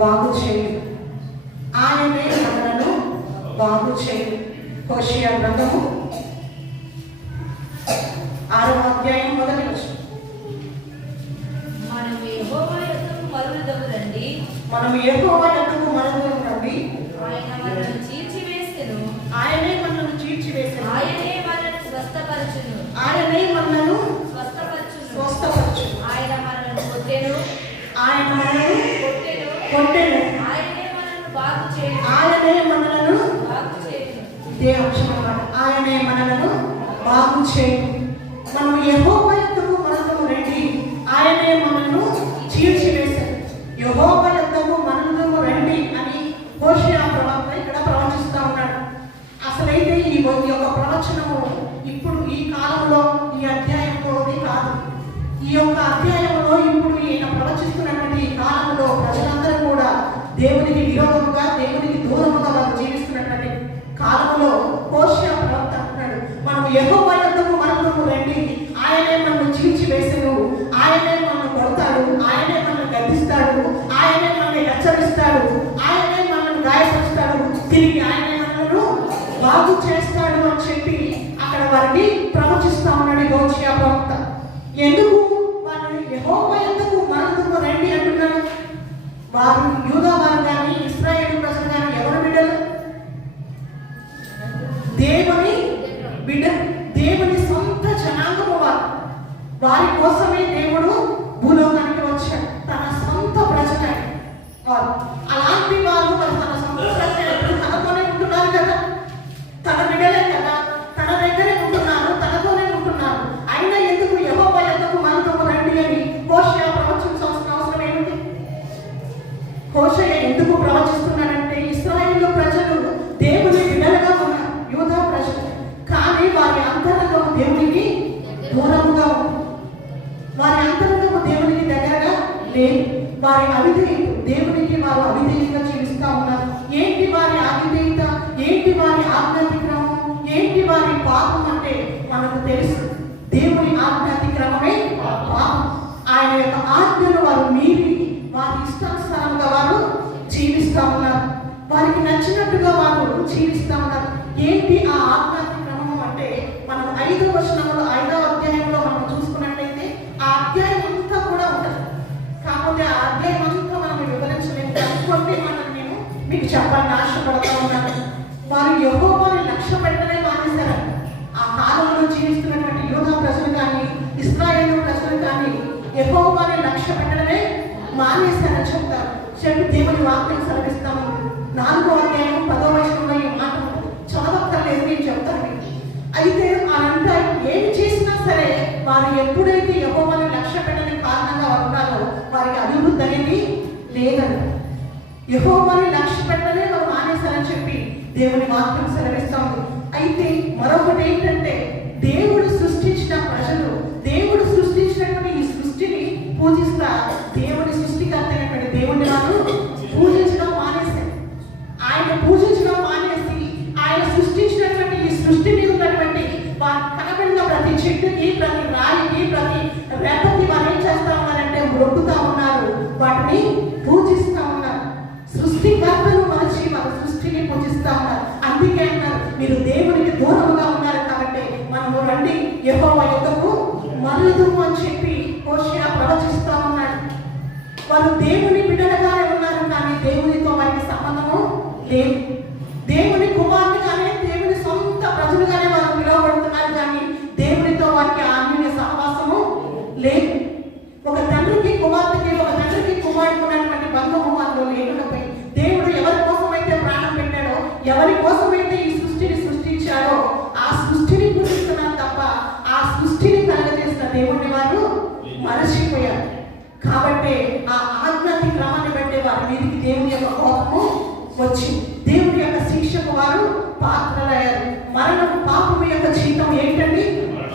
బాగు చేయు, ఆయనే మనలను బాగు చేయు. హోషేయ గ్రంథము 6వ అధ్యాయం 1వ వచనం. మనము యెహోవా యొద్దకు మరలుదము రండి, మనము యెహోవా యొద్దకు మరలుదము రండి. ఆయన మనల్ని చీల్చివేసెను, ఆయనే మనల్ని చీల్చివేసెను, ఆయనే మనల్ని స్వస్థపరచును, ఆయనే మనల్ని స్వస్థపరచును. ఆయన మనల్ని కొట్టెను, ఆయన మనల్ని కొట్టెను. ఆయనే మనల్ని బాగు చేయును, ఆయనే మనలను బాగు చేయును. ఇదే అంశం అన్నమాట. ఆయనే మనలను బాగు చేయు. మనం యెహోవా యొద్దకు మరలుదము రండి, ఆయనే మనల్ని చీల్చివేశాడు. యెహోవా యొద్దకు మరలుదము రండి అని హోషేయ ప్రవక్త ఇక్కడ ప్రవచిస్తూ ఉన్నాడు. అసలైతే ఈ యొక్క ప్రవచనము ఇప్పుడు ఈ కాలంలో ఈ అధ్యాయంలోది కాదు. ఈ యొక్క అధ్యాయంలో ఇప్పుడు ఈయన ప్రవచిస్తున్నటువంటి ఈ కాలంలో ప్రజలందరూ కూడా దేవునికి విరోధముగా, దేవునికి దూరముగా వారు జీవిస్తున్నటువంటి కాలంలో హోషేయ ప్రవక్త అంటున్నాడు, మనం యెహోవా యొద్దకు మరలుదము రండి, ఆయనే మనల్ని చీల్చివేసెను, ఆయనే మనల్ని కొడతాడు, ఆయనే మనల్ని గద్దిస్తాడు, ఆయనే మనల్ని హెచ్చరిస్తాడు, ఆయనే మనల్ని గాయపరుస్తాడు, తిరిగి ఆయనే మనల్ని బాగు చేస్తాడు అని చెప్పి అక్కడ వారిని ప్రవచిస్తా ఉన్నాడు హోషేయ ప్రవక్త. ఎందుకు వారు యెహోవా యొద్దకు మరలుదము రండి అంటున్నాడు? వారు యూదా వారు కానీ ఇశ్రాయేలు ప్రజలు కానీ ఎవరు బిడ్డలు? దేవుని బిడ్డ, దేవుని సొంత జనాంగము వారు. వారి కోసమే దేవుడు భూలోకానికి వచ్చాడు, తన సొంత ప్రజలే వారు. అలాంటి వారు మరి తన సొంత ప్రజలు తనతోనే ఉంటున్నారు కదా, తన బిడ్డలే కదా, తన దగ్గరే ఉంటున్నారు, తనతోనే ఉంటున్నారు. అయినా ఎందుకు యెహోవా యొద్దకు మరలుదము రండి అని హోషేయ ప్రవచించాల్సిన అవసరం ఏమిటి? హోషేయ ఎందుకు ప్రవచిస్తున్నాడంటే ఇశ్రాయేలు ప్రజలు దేవుని బిడ్డలుగా ఉన్నారు, యూదా ప్రజలు, కానీ వారి అంతరంగం దేవునికి దూరముగా ఉంది. వారి అంతరంగం దేవునికి దగ్గరగా లేదు. వారి అవిధేయత, దేవునికి వారు అవిధేయంగా జీవిస్తూ ఉన్నారు. ఏంటి వారి అవిధేయత? ఏంటి వారి ఆజ్ఞాతిక్రమం? ఏంటి వారి పాపం అంటే మనకు తెలుసు. దేవుని ఆజ్ఞాతిక్రమమే పాపం. ఆయన యొక్క ఆజ్ఞను వారు మీరి వారి ఇష్టానుసారంగా వారు జీవిస్తూ ఉన్నారు, వారికి నచ్చినట్టుగా వారు జీవిస్తూ ఉన్నారు. ఏంటి ఆ ఆజ్ఞాతిక్రమం అంటే మనం 5వ వచనంలో 5వ అధ్యాయంలో మనం చూసుకున్నట్లయితే ఆ అధ్యాయం అంతా కూడా ఉంటుంది. కాకపోతే ఆ అధ్యాయం అంతా మనం వివరించలేము. అనుకోండి, మనం నేను మీకు చెప్పాలని ఆశపడతా ఉన్నాను. వారు యెహోవాని లక్ష్య పెట్టనే మానేశారు. ఆ కాలంలో జీవిస్తున్నటువంటి యూదా ప్రజలు కానీ ఇశ్రాయేలు ప్రజలు కానీ యెహోవాని లక్ష్య పెట్టడమే మానేశారని చెప్తారు. చెప్పి దేవుని వాక్యం సెలవిస్తాము. 4వ అధ్యాయం 10వ వచనంలో ఈ మాట చదవక్కర్లేదు, నేను చెప్తాను. అయితే అనంతా ఏం చేసినా సరే వారు ఎప్పుడైతే యెహోవాని లక్ష్య పెట్టని కారణంగా ఉన్నారో వారికి అభివృద్ధి అనేది లేదండి. యెహోవాని లక్ష్య పెట్టనే వారు మానేశారని చెప్పి దేవుని వాక్యం సెలవిస్తాము. అయితే మరొకటి ఏంటంటే దేవుడు సృష్టించిన ప్రజలు, దేవుడు సృష్టించినటువంటి ఈ సృష్టిని పూజిస్తా దేవుని సృష్టికర్త అయినటువంటి దేవుని వారు పూజించడం మానేశారు. ఆయన పూజించడం మానేసి ఆయన సృష్టించినటువంటి ఈ సృష్టి మీద ఉన్నటువంటి వారు కనబడిన ప్రతి చెట్టుకి, ప్రతి రాయికి, ప్రతి రెప్పకి వారు ఏం చేస్తా ఉన్నారంటే మొక్కుతా ఉన్నారు, వాటిని పూజిస్తా ఉన్నారు. సృష్టికర్తను మరచి వారు సృష్టిని పూజిస్తా ఉన్నారు. అందుకే అన్నారు, మీరు దేవునికి దూరంగా ఉన్నారు కాబట్టి మనము రండి యెహోవా యొద్దకు మరలుదము అని చెప్పి హోషేయ ప్రవచిస్తా ఉన్నాడు. వారు దేవుని బిడ్డలుగానే ఉన్నారు, కానీ దేవునితో వారికి సంబంధము లేదు. దేవుని కుమారులుగానే, దేవుని సొంత ప్రజలుగానే వారు పిలువబడుతున్నారు, కానీ దేవునితో వారికి ఆత్మీయ సహవాసము లేదు. ఒక తండ్రికి కుమార్తెకి, ఒక తండ్రికి కుమారుడికి ఉన్నటువంటి బంధము వారిలో లేకపోయి దేవుడు ఎవరి కోసమైతే ప్రాణం పెట్టాడో, ఎవరి కోసమైతే ఈ సృష్టిని సృష్టించాడో ఆ సృష్టిని పూజిస్తున్నారు తప్ప ఆ సృష్టిని కలగజేసిన దేవుడిని వారు మరచిపోయారు. కాబట్టి ఆ ఆజ్ఞాతి క్రమాన్ని బట్టి వారి మీదకి దేవుని యొక్క కోపము వచ్చి దేవుని యొక్క శిక్షకు వారు పాత్రలయ్యారు. మరణం, పాపము యొక్క జీతం ఏంటండి?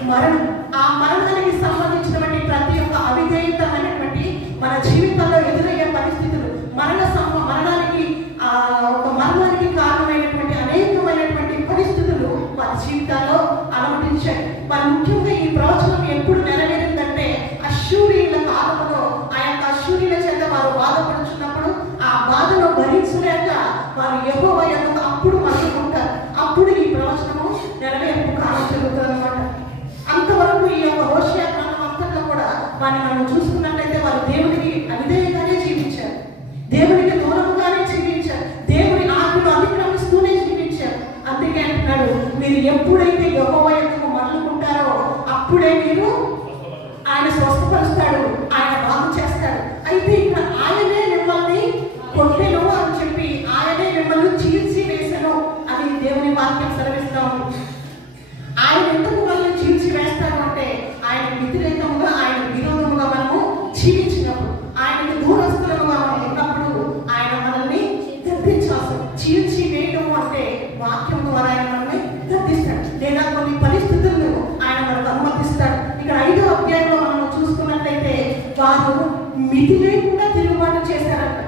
మరణం. ఆ మరణానికి సంబంధించినటువంటి ప్రతి ఒక్క అవిధేయతమైనటువంటి మన జీవితంలో ఎదురయ్యే పరిస్థితులు, మరణానికి కారణమైనటువంటి అనేకమైనటువంటి పరిస్థితులు వారి జీవితాల్లో అలవటించాయి. మరి ముఖ్యంగా ఈ ప్రవచనం ఎప్పుడు నెరవేరిందంటే అశ్షూరీయుల కాలంలో ఆ యొక్క అశ్షూరీయుల చేత వారు బాధపడుతున్నప్పుడు ఆ బాధ కొట్టెను అని చెప్పి ఆయనే మిమ్మల్ని చీల్చి వేసెను అని దేవుని వాక్యం సెలవిస్తాము. ఆయన ఎందుకు మనల్ని చీల్చి వేస్తాడు అంటే ఆయన వ్యతిరేకముగా ఆయన విరోధముగా మనము జీవించినప్పుడు, ఆయనకు దూరస్తులుగా మనం ఉన్నప్పుడు ఆయన మనల్ని గద్దించాల్సి. చీల్చి వేయడం అంటే వాక్యం ద్వారా ఆయన మనల్ని గద్దిస్తాడు, లేదా కొన్ని పరిస్థితులను ఆయన మనకు అనుమతిస్తాడు. ఇక్కడ 5వ అధ్యాయంలో మనం చూసుకున్నట్లయితే వారు మితి లేకుండా తిరుగుబాటు చేశారంట.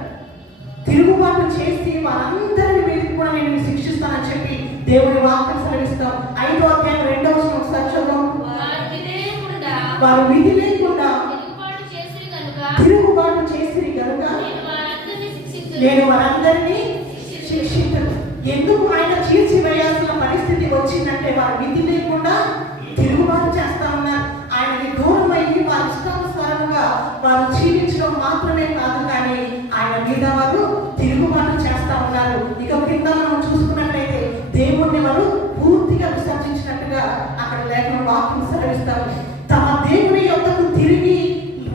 తిరుగుబాటు చేసి వారందరిని మీద కూడా నేను శిక్షిస్తానని చెప్పి దేవుని వాక్యం సెలవిస్తాం. 5వ అధ్యాయం 2వ వచనం ఒకసారి చదువు. వారు విధి లేకుండా తిరుగుబాటు చేసి కనుక నేను వారందరినీ శిక్షించను. ఎందుకు ఆయన చీల్చివేయాల్సిన పరిస్థితి వచ్చిందంటే వారు విధి లేకుండా తిరుగుబాటు చేస్తా ఉన్నారు. ఆయనకి దూరం అయ్యి వారి ఇష్టానుసారంగా వారు జీవించడం మాత్రమే కాదు, కానీ ఆయన మీద వారు తిరుగుబాటు చేస్తా ఉన్నారు. ఇక కింద మనం చూసుకున్నట్లయితే దేవుణ్ణి వారు పూర్తిగా విసర్జించినట్టుగా అక్కడ లేఖన వాక్యం సెలవిస్తారు. తమ దేవుని యొక్కకు తిరిగి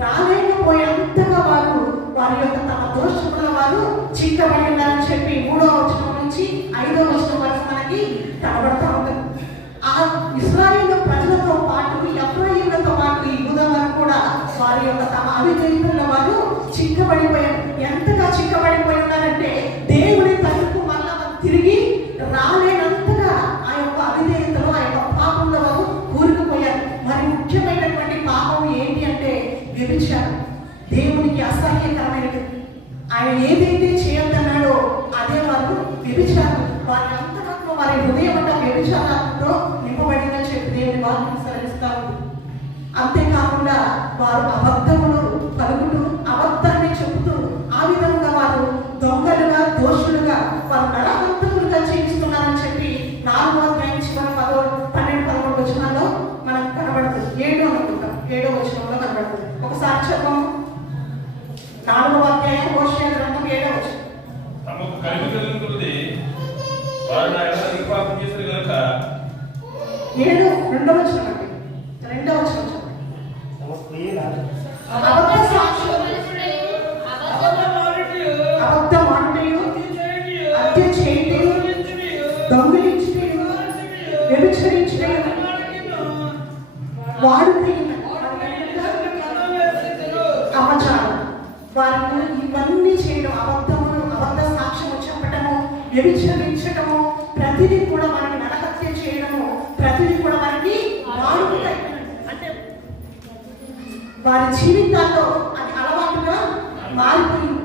రాలేకపోయేంతగా వారు వారి యొక్క తమ దోషముల వారు చిక్కబడి ఉన్నారని చెప్పి 3వ వచనం నుంచి 5వ వచనం వరకు మనకి కనబడతా ఉంటుంది. ఆ ఇశ్రాయేలు ప్రజలతో పాటు ఎఫ్రాయిములతో పాటు యూదా వారు కూడా వారి యొక్క తమ అవిధేయతల వారు చిక్కబడిపోయారు. ఎంతగా చిక్కబడిపోయి ఉన్నారంటే దేవుని తరపు మళ్ళా తిరిగి రాలేనంతగా ఆ యొక్క అవిధేయతలో ఆ యొక్క పాపంలో వారు కూరుకుపోయారు. మరి ముఖ్యమైనటువంటి పాపం ఏంటి అంటే వ్యభిచారం. దేవునికి అసహ్యకరమైనది. ఆయన ఏదైతే చేయొద్దన్నాడో అదే వారు వ్యభిచారం. వారి అంతరాత్మ వారి హృదయం అంతా వ్యభిచారంతో నింపబడిందని చెప్పి దేవుని వాక్యం సెలవిస్తారు. అంతేకాకుండా వారు అబద్ధములు పలుకుతూ అబద్ధాన్ని చెబుతూ ఆ విధంగా వారు దొంగలుగా దోషులుగా వారు నరహంతకులుగా జీవిస్తున్నారని చెప్పి 4వ అధ్యాయం చివరి 12-13 వచనాల్లో మనకు కనబడుతుంది. 7వ వచనంలో కనబడుతుంది. ఒకసారి చెప్పము. 4వ అధ్యాయం హోషేయ గ్రంథం 7వ వచనం. తమకు కలిగి కలిగినది వారు నా ఎడల పాపం చేశారు కనుక 2వ వచనం అండి. 2వ వచనం చెప్పండి. అబద్ధ సాక్ష్యం, అబద్ధమాడుటయు, హత్య చేయుటయు, దొంగిలించుటయు, వ్యభిచరించుటయు, వాడుటయు, అపచారం. వారికి ఇవన్నీ చేయడం, అబద్ధములు, అబద్ధ సాక్ష్యము చెప్పటము, వ్యభిచరించటము, ప్రతిదీ కూడా వారికి నరహత్య చేయడము, ప్రతిదీ కూడా వారికి వాడుకై అంటే వారి జీవితాల్లో అది అలవాటుగా మారిపోయింది.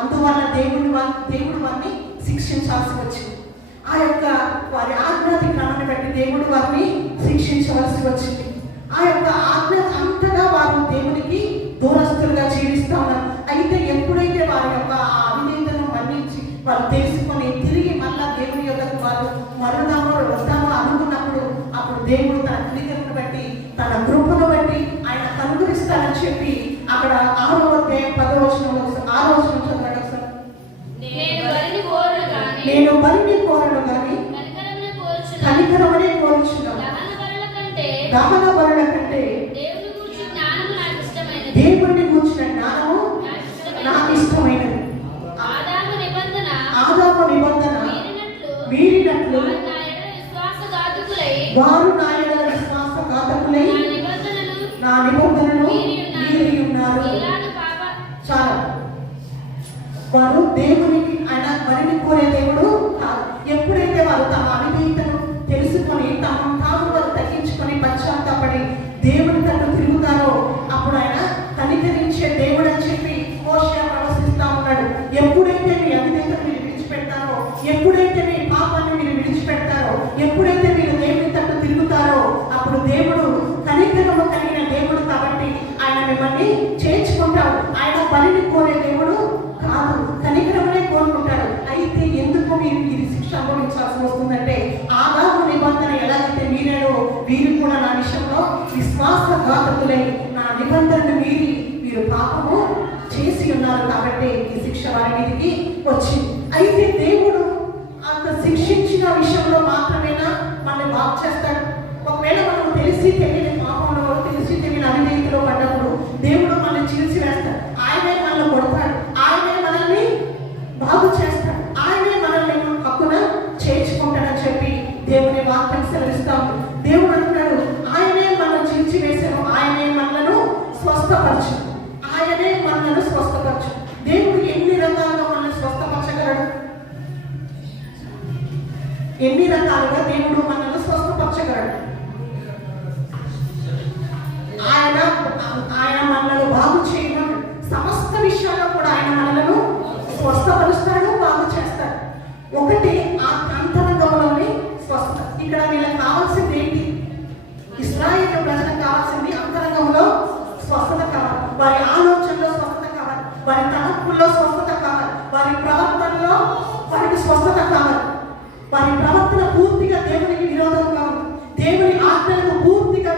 అందువల్ల దేవుడు వారిని శిక్షించాల్సి వచ్చింది. ఆ యొక్క వారి ఆజ్ఞాతి క్రమాన్ని బట్టి దేవుడు వారిని శిక్షించవలసి వచ్చింది. ఆ యొక్క ఆజ్ఞ అంతగా వారు దేవునికి దూరస్తులుగా జీవిస్తూ ఉన్నారు. అయితే ఎప్పుడైతే వారి యొక్క ఆ అవినీతిను మన్నించి వారు తెలుసుకొని తిరిగి మళ్ళా దేవుని యొక్కకు వారు మరుదామో వస్తామో అనుకున్నప్పుడు అప్పుడు దేవుడు తన కనికరను బట్టి తన కృపను బట్టి ఆయన కనుగరిస్తానని చెప్పి అక్కడ 6వ అధ్యాయం 10వ వచనంలో 6వ వచనం చదవండి ఒకసారి. నేను బలిని కోరను గాని కనికరమనే కోరుచున్నాను. దహన బలుల కంటే దేవుణ్ణి గూర్చిన జ్ఞానము నాకు ఇష్టమైనది. ఆదాము నిబంధన మీరినట్లు వారు నా ఎడల విశ్వాసఘాతకులై నా నిబంధనను మీరి ఉన్నారు. చాలా వారు దేవునికి ఆయన బలిని కోరే దేవుడు కాదు. ఎప్పుడైతే వారు తమ అవిధేయతను తెలుసుకొని తాము వారు తగ్గించుకొని పశ్చాత్తాపడి దేవుని తట్టు తిరుగుతారో అప్పుడు ఆయన కనికరించే దేవుడు అని చెప్పి హోషేయ ప్రవశిస్తా ఉన్నాడు. ఎప్పుడైతే మీ అవిధేయతను మీరు విడిచిపెడతారో, ఎప్పుడైతే మీ పాపాన్ని మీరు విడిచిపెడతారో, ఎప్పుడైతే మీరు దేవుని తట్టు తిరుగుతారో అప్పుడు దేవుడు కనికరము కలిగిన దేవుడు కాబట్టి ఆయన మిమ్మల్ని చేర్చుకుంటాడు. ఆయన బలిని కోరే దేవుడు కాదు, కనికరమనే కోరుకుంటాడు. అయితే ఎందుకు మీరు ఇది శిక్ష అనుభవించాల్సి వస్తుందంటే ఆదాము నిబంధన ఎలాగైతే మీరేనో వీరు కూడా నా విషయంలో విశ్వాసఘాతకులై నా నిబంధనను మీరి వీరు పాపము చేసి ఉన్నారు కాబట్టి ఈ శిక్ష వారి మీదకి వచ్చింది. అయితే దేవుడు అంత శిక్షించిన విషయంలో మాత్రమేనా మనల్ని బాగు చేస్తాడు? ఒకవేళ మనం తెలిసి తెలియని పాపంలో తెలిసి తెలియని అవినీతిలో పడ్డప్పుడు దేవుడు మనల్ని చీల్చి వేస్తాడు. ఆయనే మనల్ని కొడతాడు, ఆయనే మనల్ని రకాలుగా దేవుడు మనల్ని స్వస్థపరచగలడు. ఆయన మనల్ని బాగు చేయడం సమస్త విషయాల్లో కూడా ఆయన మనలను స్వస్థపరుస్తాడు, బాగు చేస్తాడు. ఒకటి ఆ అంతరంగంలోని స్వస్థత. ఇక్కడ వీళ్ళకి కావాల్సింది ఏంటి? ఇశ్రాయేలు ప్రజలకు కావాల్సింది అంతరంగంలో స్వస్థత కావాలి, వారి ఆలోచనలో స్వస్థత కావాలి, వారి తలంపుల్లో స్వస్థత కావాలి, వారి ప్రవర్తనలో వారికి స్వస్థత కావాలి. వారి ప్రవర్తన పూర్తిగా దేవునికి విరోధంగా ఉంది, దేవుని ఆజ్ఞలకు పూర్తిగా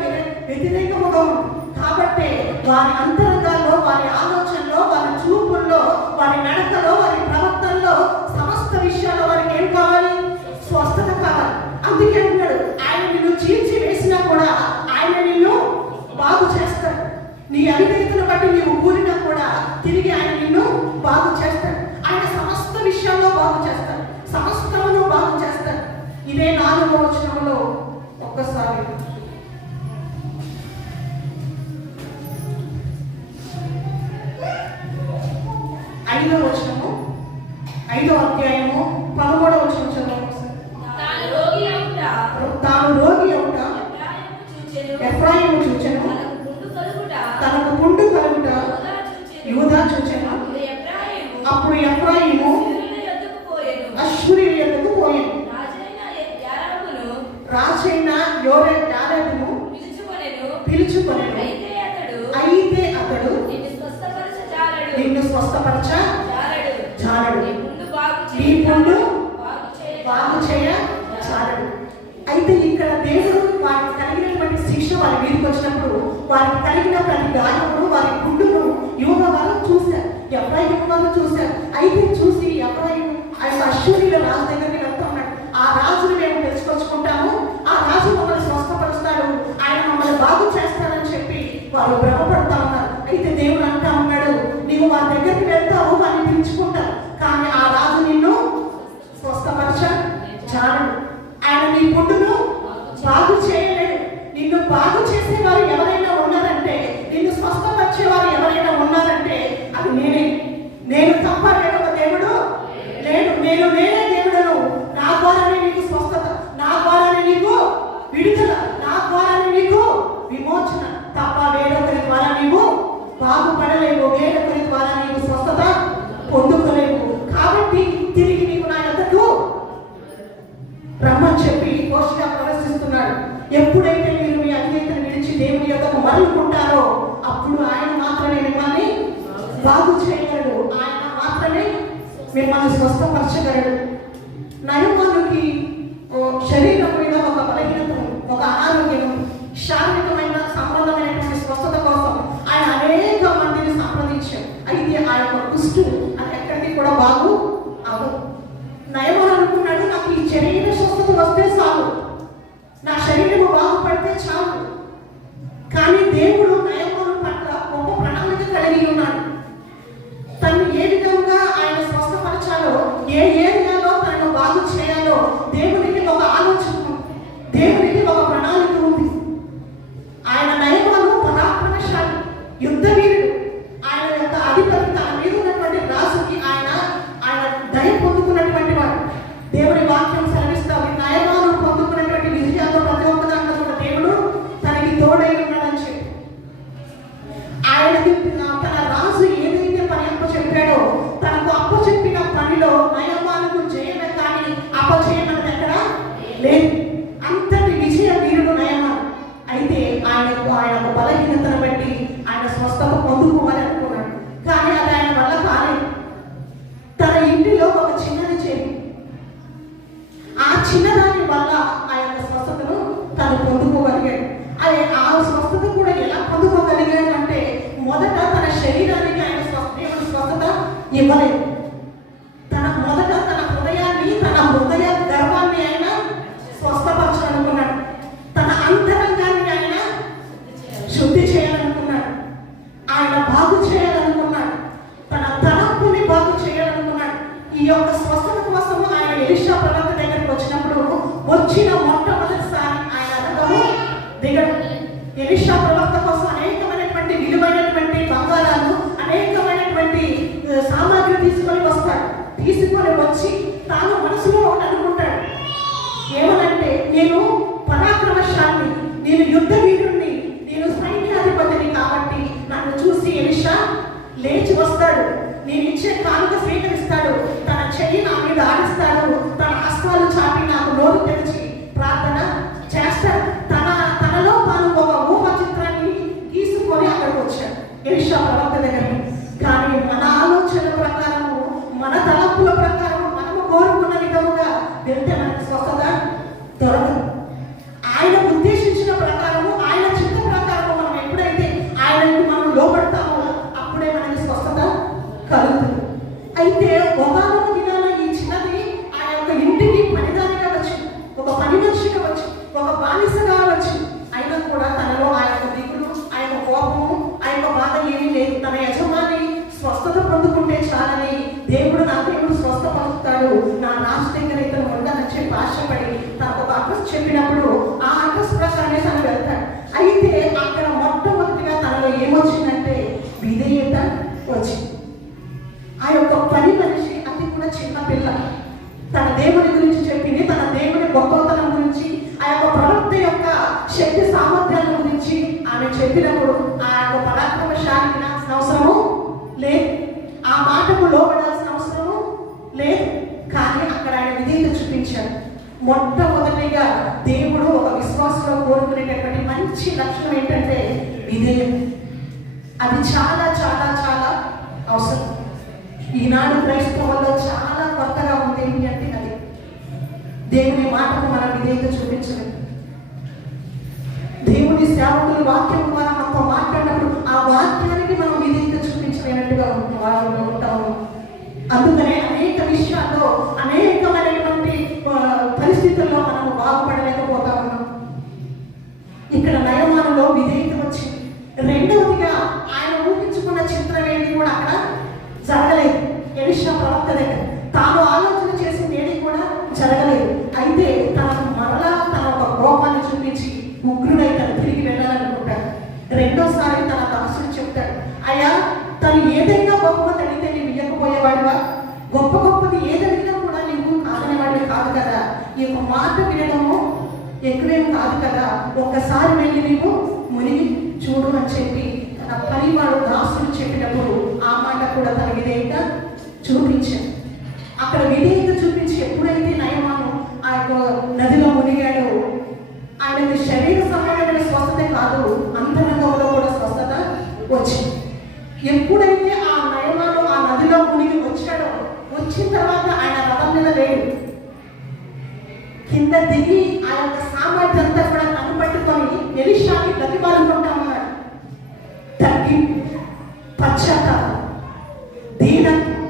వ్యతిరేకముగా ఉంది. కాబట్టి వారి అంతరంగాల్లో, వారి ఆలోచనలో, వారి చూపుల్లో, వారి నడకలో, వారి ప్రవర్తనలో సమస్త విషయాల్లో వారికి ఏం కావాలి? స్వస్థత కావాలి. అందుకే అన్నాడు, ఆయన నిన్ను చీల్చి వేసినా కూడా ఆయన నిన్ను బాగు చేస్తాడు. నీ అవిధేయతను బట్టి నీవు కూలినా కూడా తిరిగి ఆయన నిన్ను బాగు చేస్తాడు. ఆయన సమస్త విషయాల్లో బాగు చేస్తాడు, సమస్తమును బాగు చేస్తాడు. ఇదే 4వ వచనంలో ఒక్కసారి 5వ వచనము, 5వ అధ్యాయము 13వ వచనం చదవండి. తాను రోగి అవుట ఎఫ్రాయిము చూచెను, తనకు పుండు కలుగుట యూదా చూచెను. అప్పుడు ఎఫ్రాయిము అష్షూరీయుల యొద్దకు పోయెను. రాజైన యారేబును పిలుచుకొనెను. అయితే అతడు నిన్ను స్వస్థపరచ జాలడు, నీ పుండు బాగు చేయ జాలడు. అయితే ఇక్కడ దేవుడు వారికి కలిగినటువంటి శిక్ష వారి మీదకి వచ్చినప్పుడు వారికి కలిగిన ప్రతి గాయమును, వారి పుండును యూదా వారు చూశారు, ఎఫ్రాయిము వారు చూశారు. అయితే చూసి ఎఫ్రాయిము ఆయన అష్షూరీయుల రాజు దగ్గరికి వెళ్తా ఉన్నాడు. ఆ రాజును మేము తెలుసుకొచ్చుకుంటాము, ఆ రాజు మమ్మల్ని స్వస్థపరుస్తాడు, ఆయన మమ్మల్ని బాగు చేస్తాడని చెప్పి వారు భ్రమపడతా ఉన్నారు. అయితే దేవుడు అంటా ఉన్నాడు, నీవు వారి దగ్గరికి వెళ్తావు, వారిని పిలుచుకుంటావు, కానీ ఆ రాజు నిన్ను స్వస్థపరచ జాలడు. ఆయన నీ పుండును బాగు చేయలేడు. నిన్ను బాగు చేసేవారు ఎవరైనా ఉన్నారంటే, నిన్ను స్వస్థపరిచేవారు ఎవరైనా ఉన్నారంటే అది నేనే. నేను తప్ప వేరొక దేవుడు లేడు. నేనే దేవుడను. నా ద్వారానే నీకు స్వస్థత, నా ద్వారానే నీకు విడుదల, నా ద్వారానే నీకు విమోచన తప్ప వేరొకరి ద్వారా నీవు బాగుపడలేవు, వేరొకరి ద్వారా నీవు స్వస్థత పొందుకోలేవు. కాబట్టి తిరిగి నీకు నా యొద్దకు రమ్మని చెప్పి కోషగా ప్రవేశిస్తున్నాడు. ఎప్పుడైతే మీరు మీ అవిధేయతను విడిచి దేవుని యొద్దకు మరలుకుంటారో అప్పుడు ఆయన మాత్రమే మిమ్మల్ని బాగు చేయగలడు, ఆయన మాత్రమే మిమ్మల్ని స్వస్థపరచగలడు. నయమానుకి శరీరం మీద ఒక బలహీనత, ఒక అనారోగ్యం, శారీరకమైన సంబంధమైనటువంటి స్వస్థత కోసం ఆయన అనేక మందిని సంప్రదించారు. అయితే ఆ యొక్క కుష్టు అది ఎక్కడికి కూడా బాగు అవ్వదు. నయమాను అనుకున్నాడు, నాకు ఈ శరీర స్వస్థత వస్తే చాలు, నా శరీరము బాగుపడితే చాలు. కానీ దేవుడు నయమాను పట్ల గొప్ప ప్రణాళిక కలిగి ఉన్నాడు. తను ఏ విధంగా ఆయన స్వస్థపరచాలో, ఏ ఏరియాలో తనను బాగు చేయాలో దేవునికి ఒక ఆలోచన ఉంది, దేవునికి ఒక ప్రణాళిక ఉంది. ఆయన నయమాను పరాక్రమశాలి, యుద్ధ వీరుడు. ఆయన యొక్క అధిపతి, తన మీద ఉన్నటువంటి రాజుకి ఆయన దయ పొందుకున్నటువంటి వాడు. దేవుని వాక్యం సెలవిస్తావు, నయమాను పొందుకున్నటువంటి విజయాల్లో ప్రతి ఒక్క దాంట్లో కూడా దేవుడు తనకి తోడై ఉన్నాడని చెప్పి ఆయనకి తన రాజు ఏదైతే పని అప్పచెప్పాడో, తనకు అప్పచెప్పిన పనిలో నయమానుకు జయమే కానీ అప్పచెయ్యమన్నది ఎక్కడ లేదు. అంతటి విజయ వీరుడు నయమాను. అయితే ఆయన బలహీనతను బట్టి ఆయన స్వస్థత పొందుకోవాలి అనుకున్నాడు, కానీ అది ఆయన వల్ల కాలేదు. తన ఇంటిలో ఒక చిన్నది చేయి, ఆ చిన్నదాని వల్ల ఆ యొక్క స్వస్థతను తను పొందుకోగలిగాడు. ఆ స్వస్థత కూడా ఎలా పొందుకోగలిగాడు అంటే, మొదట తన శరీరానికి ఆయన దేవుడు స్వస్థత ఇవ్వలేదు. మొదట తన హృదయాన్ని, తన హృదయ గర్వాన్ని ఆయన స్వస్థపరచాలనుకున్నాడు. తన అంతరంగాన్ని ఆయన శుద్ధి చేయాలనుకున్నాడు, ఆయన బాగు చేయాలనుకున్నాడు, తన తలంపుని బాగు చేయాలనుకున్నాడు. ఈ యొక్క స్వస్థత కోసము ఆయన ఎలీషా ప్రవక్త దగ్గరికి వచ్చినప్పుడు వచ్చిన మొట్టమొదటిసారి ఆయన రథము దిగడు. ఎలీషా ప్రవక్త కోసం అనేకమైనటువంటి విలువైనటువంటి బంగారాలు, అనేకమైనటువంటి సామాగ్రి తీసుకొని వస్తాడు. తీసుకొని వచ్చి తాను మనసులో ఒకటి అనుకుంటాడు, ఏమని లేచి వస్తాడు, నేను ఇచ్చే కానుక స్వీకరిస్తాడు, తన చెయ్యి నా మీద ఆడిస్తాడు, తన హస్తాలు చాపి నాకు నోరు తెరిచి ప్రార్థన చేస్తాడు. తనలో తాను ఒక ఊహ చిత్రాన్ని గీసుకొని అక్కడికి వచ్చాడు ఎలీషా ప్రవక్త దగ్గరికి. కానీ మన ఆలోచన ప్రకారము, మన తలంపుల ప్రకారము, మనము కోరుకున్న విధముగా వెళ్తే మనకు స్వస్థత దొరకదు. ఆయన ఉద్దేశించిన ప్రకారము, ఆయన చిత్త ప్రకారము మనం ఎప్పుడైతే ఆయనకు మనం లోపడతామో అప్పుడే మనకి స్వస్థత కలుగుతుంది. అయితే ఒకనొక దినాన ఈ చిన్నది ఆ యొక్క ఇంటికి పనిదానిగా వచ్చి, ఒక పని మనిషిగా వచ్చి, ఒక బానిసగా వచ్చి, అయినా కూడా తనలో ఆ యొక్క దిగులు, ఆ యొక్క కోపము, ఆ యొక్క బాధ ఏమీ లేదు. తన యజమాని స్వస్థత పొందుకుంటే చాలని, దేవుడు నా దేవుడు స్వస్థపరుస్తాడు, నా రాజు దగ్గర ఇతను ఉండదని చెప్పి ఆశపడి తనకు ఒక అడ్రస్ చెప్పినప్పుడు ఆ అడ్రస్ ప్రకారమే తను వెళ్తాడు. అయితే అక్కడ మొట్టమొదటిగా తనలో ఏమొచ్చిందంటే విధేయత వచ్చింది. ఆ యొక్క పని మనిషి, అది కూడా చిన్న పిల్ల, తన దేవుని గురించి చెప్పింది, తన దేవుని గొప్పతనం గురించి, ఆ యొక్క ప్రవక్త యొక్క శక్తి సామర్థ్యాల గురించి ఆమె చెప్పినప్పుడు ఆ యొక్క పరాక్రమశాలికి అవసరము లేదు, ఆ మాటకు లోపడాల్సిన అవసరము లేదు. కానీ అక్కడ ఆయన విధేయత చూపించాడు. మొట్టమొదటిగా దేవుడు ఒక విశ్వాసంలో కోరుకునేటటువంటి మంచి లక్షణం ఏంటంటే విధేయం. అది చాలా చాలా చాలా అవసరం. ఈనాడు క్రైస్తవుల్లో చాలా కొత్తగా ఉంది ఏంటి అంటే అది దేవుని మాటకు మనం విధేయత చూపించలేదు. దేవుని సేవకులు వాక్యం ద్వారా మనతో మాట్లాడినప్పుడు ఆ వాక్యానికి మనం విధేయత చూపించలేనట్టుగా ఉంటాము. అందుకనే అనేక విషయాల్లో, అనేకమైనటువంటి పరిస్థితుల్లో మనము బాగుపడలేకపోతా ఉన్నాం. ఇక్కడ నయమానులో విధేయత వచ్చింది. రెండవదిగా ఆయన ఊహించుకున్న చిత్రం ఏంటి కూడా అక్కడ జరగలేదు. ఎలీషా ప్రవక్త దగ్గర తాను ఆలోచన చేసింది ఏది కూడా జరగలేదు. అయితే తనకు మరలా తన ఒక కోపాన్ని చూపించి ఉగ్రుడై తను తిరిగి వెళ్ళాలనుకుంటాడు. రెండోసారి తన దాసుడు చెప్తాడు, అయ్యా తను ఏదైనా బహుమతి అడిగితే నీవు ఇవ్వకపోయేవాడివా? గొప్ప గొప్పది ఏదడిగినా కూడా నీవు కాదనేవాడివి కాదు కదా, ఈ యొక్క మాట వినడము ఎక్కువేం కాదు కదా, ఒక్కసారి వెళ్ళి నీవు మునిగి చూడు అని చెప్పి తన పనివాడు దాసుడు చెప్పినప్పుడు ఆ మాట కూడా తన విధేయత చూపించాడు. అక్కడ విధేయత చూపించి ఎప్పుడైతే నయమాను ఆ యొక్క నదిలో మునిగాడో ఆయనకి శరీర సంబంధమైన స్వస్థత కాదు, అంతరంగంలో కూడా స్వస్థత వచ్చింది. ఎప్పుడైతే ఆ నయమాను ఆ నదిలో మునిగి వచ్చాడో, వచ్చిన తర్వాత ఆయన రథం మీద లేడు, కింద దిగి ఆ యొక్క సామర్థ్యం అంతా కూడా కనిపెట్టుకొని ఎలీషాని ప్రతిపాలనుకుంటా ఉన్నాడు. తగ్గింపు, పశ్చాత్తాపం, దీనత్వం,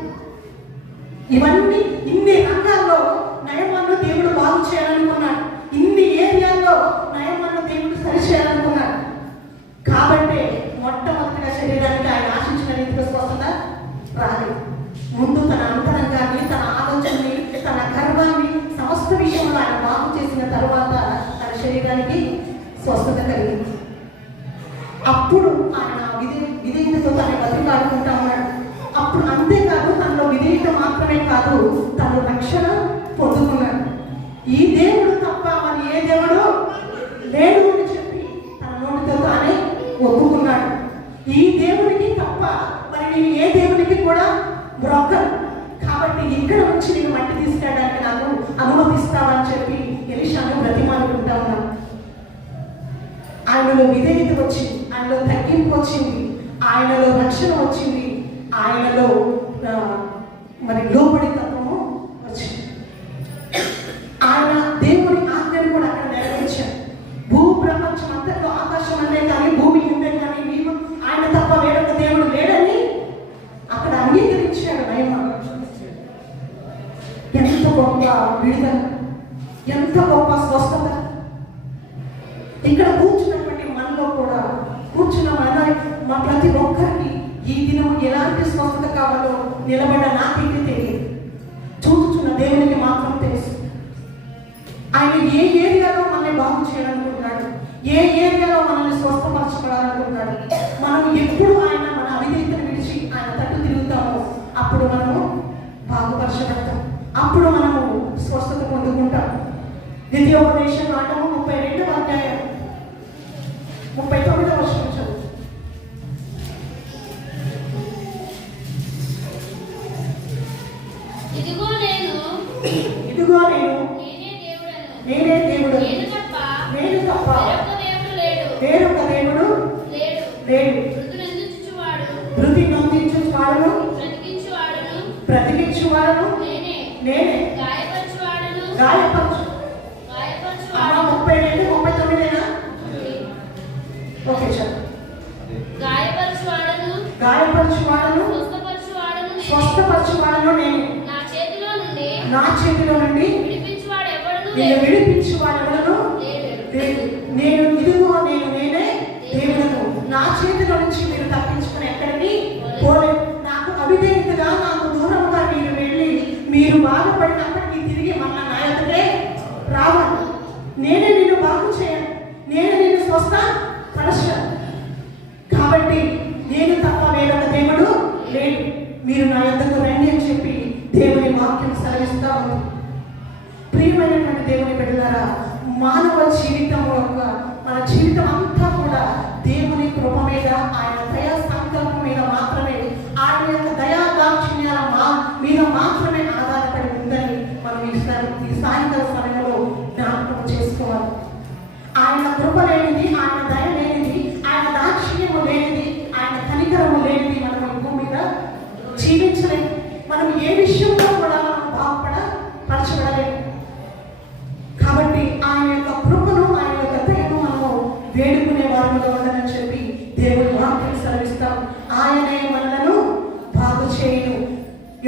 ఇవన్నీ ఇన్ని రంగాల్లో నయమాను దేవుడు బాగు చేయాలనుకున్నాడు. ఇన్ని ఏరియాల్లో నయమాను దేవుడు సరిచేయాలనుకున్నాడు. కాబట్టి మొట్టమొదటిగా శరీరానికి ఆయన ఆశించిన రీతిలో స్వస్థత రాలేదు. ముందు తన అంతరంగాన్ని, తన ఆలోచనని, తన గర్వాన్ని, సమస్త విషయంలో ఆయన బాగు చేసిన తర్వాత తన శరీరానికి స్వస్థత కలిగింది. అప్పుడు ఆయన విధేయతతో తన బతికాడుకుంటా ఉన్నాడు. అప్పుడు అంతేకాదు, తనలో విధేయత మాత్రమే కాదు, తను రక్షణ పొందుకున్నాడు. ఈ దేవుడు తప్ప మరి ఏ దేవుడు లేడు అని చెప్పి తన నోటితో తానే ఒప్పుకున్నాడు. ఈ దేవునికి తప్ప మరి నేను ఏ దేవునికి కూడా బ్రొక్కను, కాబట్టి ఇక్కడ నుంచి నేను మట్టి తీసుకెళ్ళడానికి నాకు అనుమతిస్తావని చెప్పి ఎలీషాను బ్రతిమాలుకుంటా ఉన్నాను. ఆయనలో విధేయత వచ్చింది, ఆయనలో తగ్గింపు వచ్చింది, ఆయనలో రక్షణ వచ్చింది, ఆయనలో మరి లోబడి తత్వము వచ్చింది. ఆయన దేవుని ఆజ్ఞను కూడా అక్కడ నెరవేర్చాడు. భూ ప్రపంచం అంతట్లో ఆకాశం అనే కానీ భూమి ఉందే కానీ నీవు ఆయన తప్ప వేరొక దేవుడు లేడని అక్కడ అంగీకరించాడు నయమాను. ఎంత గొప్ప విడుదల, ఎంత గొప్ప స్వస్థత! ఇక్కడ కూర్చున్నటువంటి మనలో కూడా, కూర్చున్న మా ప్రతి ఒక్కరికి ఈ దినం ఎలాంటి స్వస్థత కావాలో నిలబడ్డ నాకైతే తెలియదు, చూచుచున్న దేవునికి మాత్రం తెలుసు. ఆయన ఏ ఏరియాలో మనల్ని బాగు చేయాలనుకుంటున్నాడు, ఏ ఏరియాలో మనల్ని స్వస్థపరచబడాలనుకుంటున్నాడు. మనం ఎప్పుడు ఆయన మన అవిధేయతను విడిచి ఆయన తట్టు తిరుగుతామో అప్పుడు మనము బాగుపరచబడతాం, అప్పుడు మనము స్వస్థత పొందుకుంటాం. ద్వితీయోపదేశం కాండము 32వ అధ్యాయం 39వ వచనం చదువు. ఇదిగో నేను ఇదిగో నేను నేనే దేవుడను. నేనే దేవుడు, నేను తప్ప నేను తప్ప మరొక దేవుడు లేడు. వేరొక దేవుడు లేడు. లేడు. మృతునందుచువాడు, మృతి నొందించువాడును బ్రతికించువాడును బ్రతికించువాడును నేనే. నేనే. గాయపరచువాడును గాయపరచు గాయపరచువాడును 32 39 ఓకే సార్. గాయపరచువాడును గాయపరచువాడును స్వస్థపరచువాడును నేనే. స్వస్థపరచువాడును నేను. నా చేతిలో నుండి నా చేతిలో నుండి విడిపించువాడు ఎవడును నేను లేడు. విడిపించువాడెవడను లేడు. లేదు. నేను ఇదిగో నేనే దేవుడను. నా చేతిలో నుంచి మీరు తప్పించుకుని ఎక్కడికి పోలేదు. నాకు అవిధేయతగా నాకు దూరంగా మీరు వెళ్ళి మీరు బాధపడినప్పటికీ తిరిగి మళ్ళా నా యొద్దకే రావాలి. నేనే నిన్ను బాగు చేయను, నేనే నిన్ను స్వస్థ పరచను. కాబట్టి నేను తప్ప వేరొక దేవుడు లేడు. మీరు నా యొద్దకు రండి అని చెప్పి దేవుని వాక్యం సెలవిస్తా ఉంది. ప్రియమైనటువంటి దేవుని బిడ్డలారా, మానవ జీవితం యొక్క మన జీవితం అంతా కూడా దేవుని కృప మీద, ఆయన దయా సంకల్పం మీద మాత్రమే, ఆయన యొక్క దయా దాక్షిణ్యాల మీద మాత్రమే ఆధారపడి ఉందని మనం ఈ సాయంత్ర సమయంలో జ్ఞాపకం చేసుకోవాలి. ఆయన కృప లేనిది, ఆయన దయ లేనిది, ఆయన దాక్షిణ్యము లేనిది, ఆయన కనికరము లేనిది మనం ఈ భూమి మీద జీవించలేము. మనం ఏ విషయంలో కూడా మనం బాగుపడపరచబడలేము. కాబట్టి ఆయన యొక్క కృపను, ఆయన యొక్క దయను మనము వేడుకునే వారిలో ఉండదని చెప్పి దేవుని వాక్యం సెలవిస్తాం. ఆయనే మనలను బాగు చేయను.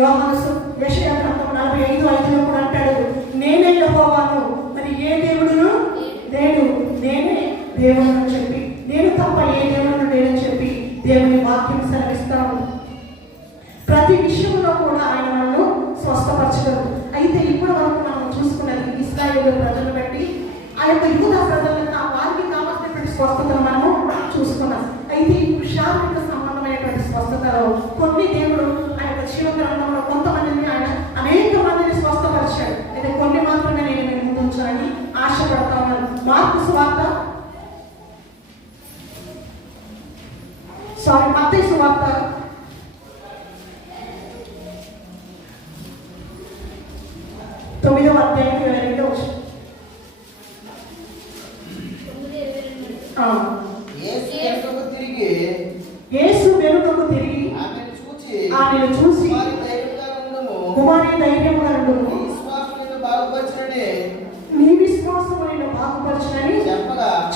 యోహాను యెషయా గ్రంథం 45:5 కూడా అంటాడు, నేనే యెహోవాను, మరి ఏ దేవుడును లేడు, నేనే దేవుడు అని చెప్పి, నేను తప్ప ఏ దేవుడు లేదని చెప్పి దేవుని వాక్యం సెలవిస్తాము. ప్రతి విషయంలో కూడా ఆయన మనల్ని స్వస్థపరచగలరు. అయితే ఇప్పటి వరకు మనం చూసుకున్నది ఇశ్రాయేలు ప్రజలను బట్టి ఆ యొక్క యూదా ప్రజలను వారికి కావాల్సినటువంటి స్వస్థతను మనము చూసుకున్నాం. అయితే ఇప్పుడు శారీరక సంబంధమైనటువంటి స్వస్థతలో కొన్ని దేవుడు ఆ యొక్క జీవ గ్రంథంలో కొంతమందిని ఆయన అనేక మందిని స్వస్థపరిచాడు. అయితే కొన్ని మాత్రమే నేను మీ ముందు ఉంచాలని ఆశపడతా ఉన్నాను. మార్కు సువార్త మత్తయి సువార్త 9వ అధ్యాయం 22వ వచనం. యేసు వెనుకకు తిరిగి ఆమెను చూసి కుమారి ధైర్యముగా ఉండుము, నీ విశ్వాసము నిన్ను బాగుపరచునని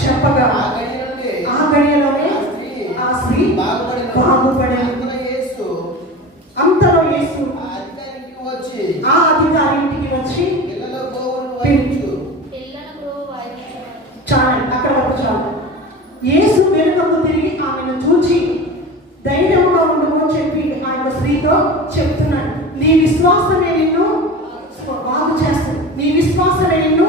చెప్పగా ఆ గడియలోనే ఆ స్త్రీ బాగుపడేది. అంతలో యేసు ఆ అధికారి ఇంటికి వచ్చి చాలు, అక్కడ వరకు చాలు. యేసు వెనుకకు తిరిగి ఆమెను చూచి ధైర్యంగా ఉండము చెప్పి ఆయన స్త్రీతో చెప్తున్నాడు, నీ విశ్వాసమే నిన్ను బాగు చేస్తుంది, నీ విశ్వాసమే నిన్ను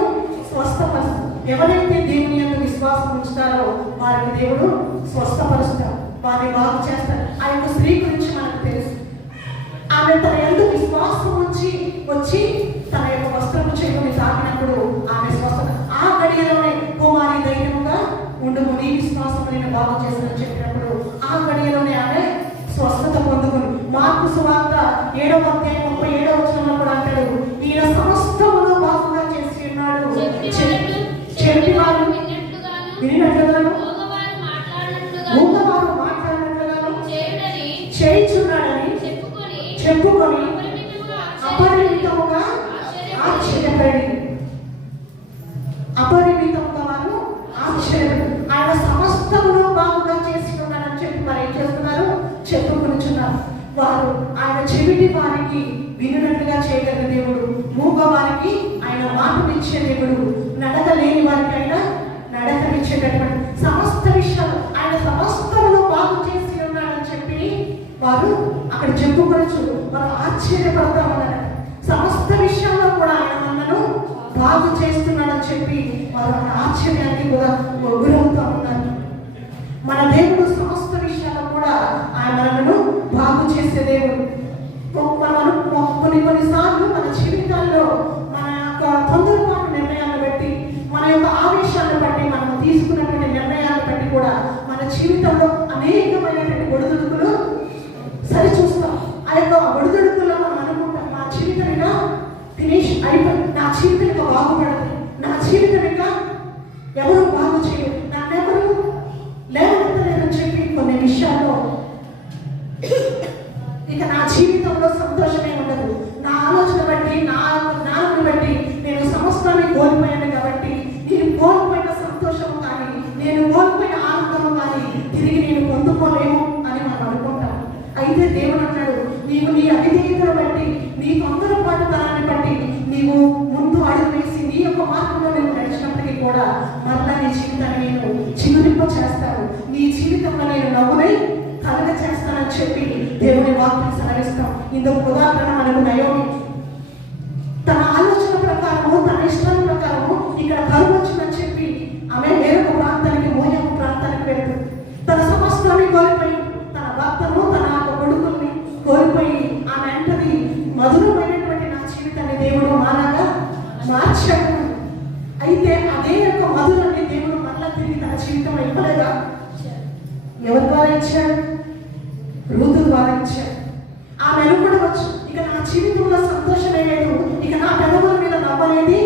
స్వస్థపరుస్తుంది. ఎవరైతే దేవుని యొక్క విశ్వాసం ఉంచుతారో వారికి దేవుడు స్వస్థపరుస్తారు, వారిని బాగు చేస్తారు. ఆ యొక్క స్త్రీ గురించి మనకు తెలుసు. ఆమె తన ఎంత విశ్వాసం వచ్చి తన యొక్క వస్త్రము చేతుని తాకినప్పుడు ఆమె స్వస్థత. ఆ గడియలోనే కుమారి ధైర్యంగా ఉండుము, నీ విశ్వాసం నేను బాగు చేశానని చెప్పినప్పుడు ఆ గడియలోనే ఆమె స్వస్థత పొందుకుని. మార్కు సువార్త 7వ అధ్యాయం 37వ వచనంలో కూడా అంటాడు, ఈయన సమస్తమును బాగుగా చేసి ఉన్నాడు, చెప్పి వారు వినినట్లుగాను మూగవారు మాట్లాడినట్లుగాను చేయించున్నాడని చెప్పుకొని అపరిమితముగా ఆశ్చర్యపడి వారు ఆశ్చర్యపడి ఆయన సమస్తమును బాగుగా చేసి ఉన్నాడని చెప్పి వారు ఏం చేస్తున్నారు, చెప్పుకొనిచున్నారు. వారు ఆయన చెవిటి వారికి వినున్నట్లుగా చేయగలిగిన దేవుడు, మూగ వారికి ఆయన మాటనిచ్చే దేవుడు, నడక లేని వారికి ఆయన నడకనిచ్చేటటువంటి సమస్త విషయాలు ఆయన సమస్తమును బాగు చేసి ఉన్నాడని చెప్పి వారు అక్కడ చెప్పుకొనొచ్చు. వారు ఆశ్చర్యపడతా ఉన్నారు. సమస్త విషయాల్లో కూడా ఆయన మనను బాగు చేస్తున్నాడని చెప్పి వారు ఆశ్చర్యానికి కూడా గురవుతూ ఉన్నారు. మన దేవుడు సమస్త విషయాల్లో కూడా ఆయన మనను బాగు చేసే దేవుడు. కొన్నిసార్లు మన జీవితాల్లో మన యొక్క తొందరపాటు నిర్ణయాలను బట్టి, మన యొక్క ఆవేశాలను బట్టి, మనం తీసుకున్నటువంటి నిర్ణయాలను బట్టి కూడా మన జీవితంలో అనేకమైనటువంటి ఒడిదుడుకులు సరిచూస్తాం. ఆ యొక్క ఒడిదుడుకుల్లో మనం అనుకుంటాం, మా జీవితం దేవుడు అన్నాడు, నీవు నీ అవిధేయతను బట్టి, నీ తొందరపాటుతనాన్ని బట్టి నీవు ముందు అడుగు వేసి నీ యొక్క మార్గంలో నేను నడిచినప్పటికీ కూడా మరలా నీ జీవితాన్ని నేను చిగురింప చేస్తాను, నీ జీవితంలో నేను నవ్వునై కలగ చేస్తానని చెప్పి దేవుని వాక్యం సెలవిస్తాం. ఇందుకు ఉదాహరణ మనకు నయోమి. తన ఆలోచన ప్రకారము, తన ఇష్టాల ప్రకారము ఇక్కడ కరువు వచ్చిందని చెప్పి ఆమె వేరొక ప్రాంతానికి, మోయాబు ప్రాంతానికి వెళ్తుంది. తన సమస్తాన్ని కోల్పోయి, తన భర్తను, తన కొడుకుల్ని కోల్పోయి ఆమె అంటది, మధురమైనటువంటి నా జీవితాన్ని దేవుడు మాలాగా మార్చాడు. అయితే అదే యొక్క మధురాన్ని దేవుడు మళ్ళా తిరిగి తన జీవితంలో ఇవ్వలేదా? ఎవరి ద్వారా ఇచ్చాడు? రూతు ద్వారా ఇచ్చాడు. ఆమె అనుకోవచ్చు, ఇక నా జీవితంలో సంతోషమే లేదు, ఇక నా పెదవుల మీద నవ్వలేదు,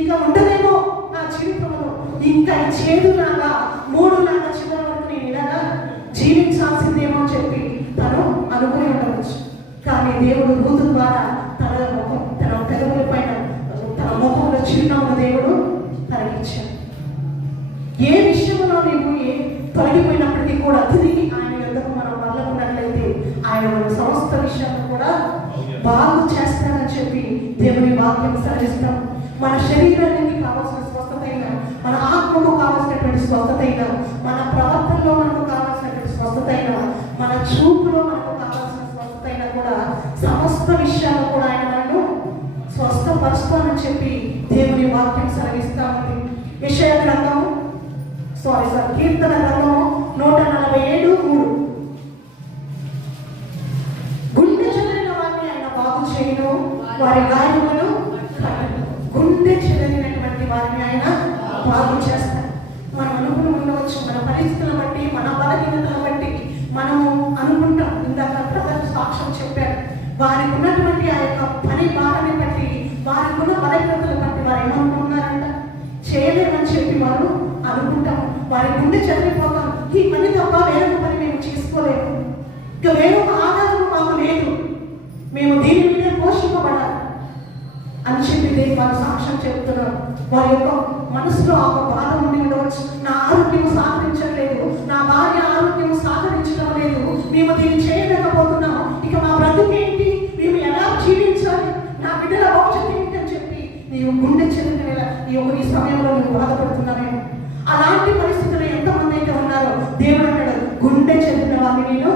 ఇక ఉండదేమో నా జీవితంలో, ఇంకా చేదులాగా మూడులాగా చివరి వరకు నేను ఇలాగా జీవించాల్సిందేమో అని చెప్పి తను అనుకుని ఉండవచ్చు. కానీ దేవుడు రూతు ద్వారా తన పెదవుల పైన, తన ముఖంలో చిరునవ్వు దేవుడు తనకిచ్చాడు. ఏ విషయంలో నీవు తొలగిపోయినప్పటికీ కూడా తిరిగి ఆయన యొద్దకు మనం మరలకున్నట్లయితే ఆయన మన సమస్త విషయాలను కూడా బాగు చేస్తానని చెప్పి దేవుని వాక్యం సెలవిస్తాం. మన శరీరానికి కావాల్సిన స్వస్థత అయినా, మన ఆత్మకు కావాల్సినటువంటి స్వస్థత అయినా, మన ప్రవర్తనలో మనకు కావాల్సినటువంటి స్వస్థత అయినా, మన చూపులో మనకు కావాల్సిన స్వస్థత అయినా కూడా సమస్త విషయాల్లో కూడా ఆయన మనను స్వస్థపరుస్తానని చెప్పి దేవుని వాక్యం సెలవిస్తా ఉంది. యెషయా గ్రంథము కీర్తన గ్రంథము 147:3. గుండె చెదిరిన వారిని ఆయన బాగు చేయను, వారి గాయములను కట్టును. గుండె చెదిరినటువంటి వారిని ఆయన బాగు చేస్తారు. మనం అనుకుని ఉండవచ్చు, మన పరిస్థితులను బట్టి, మన బలహీనతలను బట్టి మనము అనుకుంటాం. ఇందాక ప్రజలు సాక్ష్యం చెప్పారు, వారికి ఉన్నటువంటి ఆ యొక్క పని భారాన్ని బట్టి, వారికి ఉన్న బలహీనతలు బట్టి వారు ఏమనుకుంటున్నారంట, చేయలేమని చెప్పి వారు అనుకుంటాం. వారి గుండె చెదిరిపోతాం, ఈ పని తప్ప వేరొక పని మేము చేసుకోలేము, ఇక వేరొక ఆధారం మాకు లేదు, మేము దీని మీద పోషింపబడాలి అని చెప్పి వారు సాక్ష్యం చెప్తున్నారు. వారి యొక్క మనసులో ఆ బాధ ఉండి ఉండవచ్చు, నా ఆరోగ్యం సహకరించట్లేదు, నా భార్య ఆరోగ్యం సహకరించడం లేదు, మేము దీన్ని చేయలేకపోతున్నాము, ఇక మా బ్రతుకేంటి, మేము ఎలా జీవించాలి, నా బిడ్డల భవిష్యత్తు ఏంటి అని చెప్పి నీవు గుండె చెదిరిన ఈ సమయంలో నువ్వు బాధపడుతున్నావేమో. అలాంటి పరిస్థితులు ఎంతమంది అయితే ఉన్నారో దేవుడు అన్నాడు, గుండె చెందిన వారిని నేను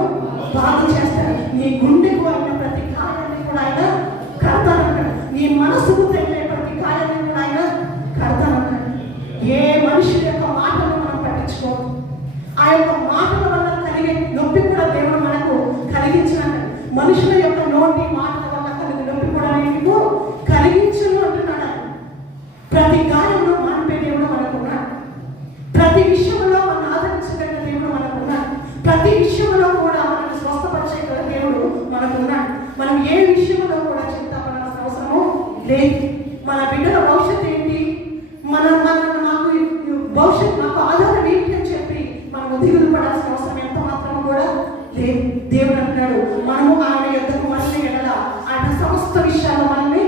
బాగు చేస్తాను. నీ గుండెకు అయిన ప్రతి గాయాన్ని కూడా ఆయన కడతానన్నాడు. నీ మనసుకు తగిలే ప్రతి గాయాన్ని కూడా ఆయన కడతానన్నాడు. ఏ మనిషి యొక్క మాటను మనం పట్టించుకోవాలి. ఆ యొక్క మాటల వల్ల కలిగే నొప్పి కూడా దేవుడు మనకు కలిగించాడు. మనుషుల యొక్క నోటి మాటల వల్ల కలిగే నొప్పి కూడా నీకు కలిగించను అంటున్నాడు. ప్రతి గాయంలో మానిపే దేవుడు మనకున్నాడు. ప్రతి విషయంలో మనం ఆదరించగలిగిన దేవుడు మనకున్నాడు. ప్రతి విషయంలో కూడా మనల్ని స్వస్థపరిచగల దేవుడు మనకున్నాడు. మనం ఏ విషయంలో కూడా చింతపడాల్సిన అవసరము లేదు. మన బిడ్డల భవిష్యత్తు ఏంటి, నాకు భవిష్యత్తు, నాకు ఆధారం ఏంటి అని చెప్పి మనము దిగులు పడాల్సిన అవసరం ఎంత మాత్రం కూడా లేదు. దేవుడు అంటున్నాడు, మనము ఆయన యొద్దకు మళ్ళీ ఎడల ఆయన సమస్త విషయాలు మనల్ని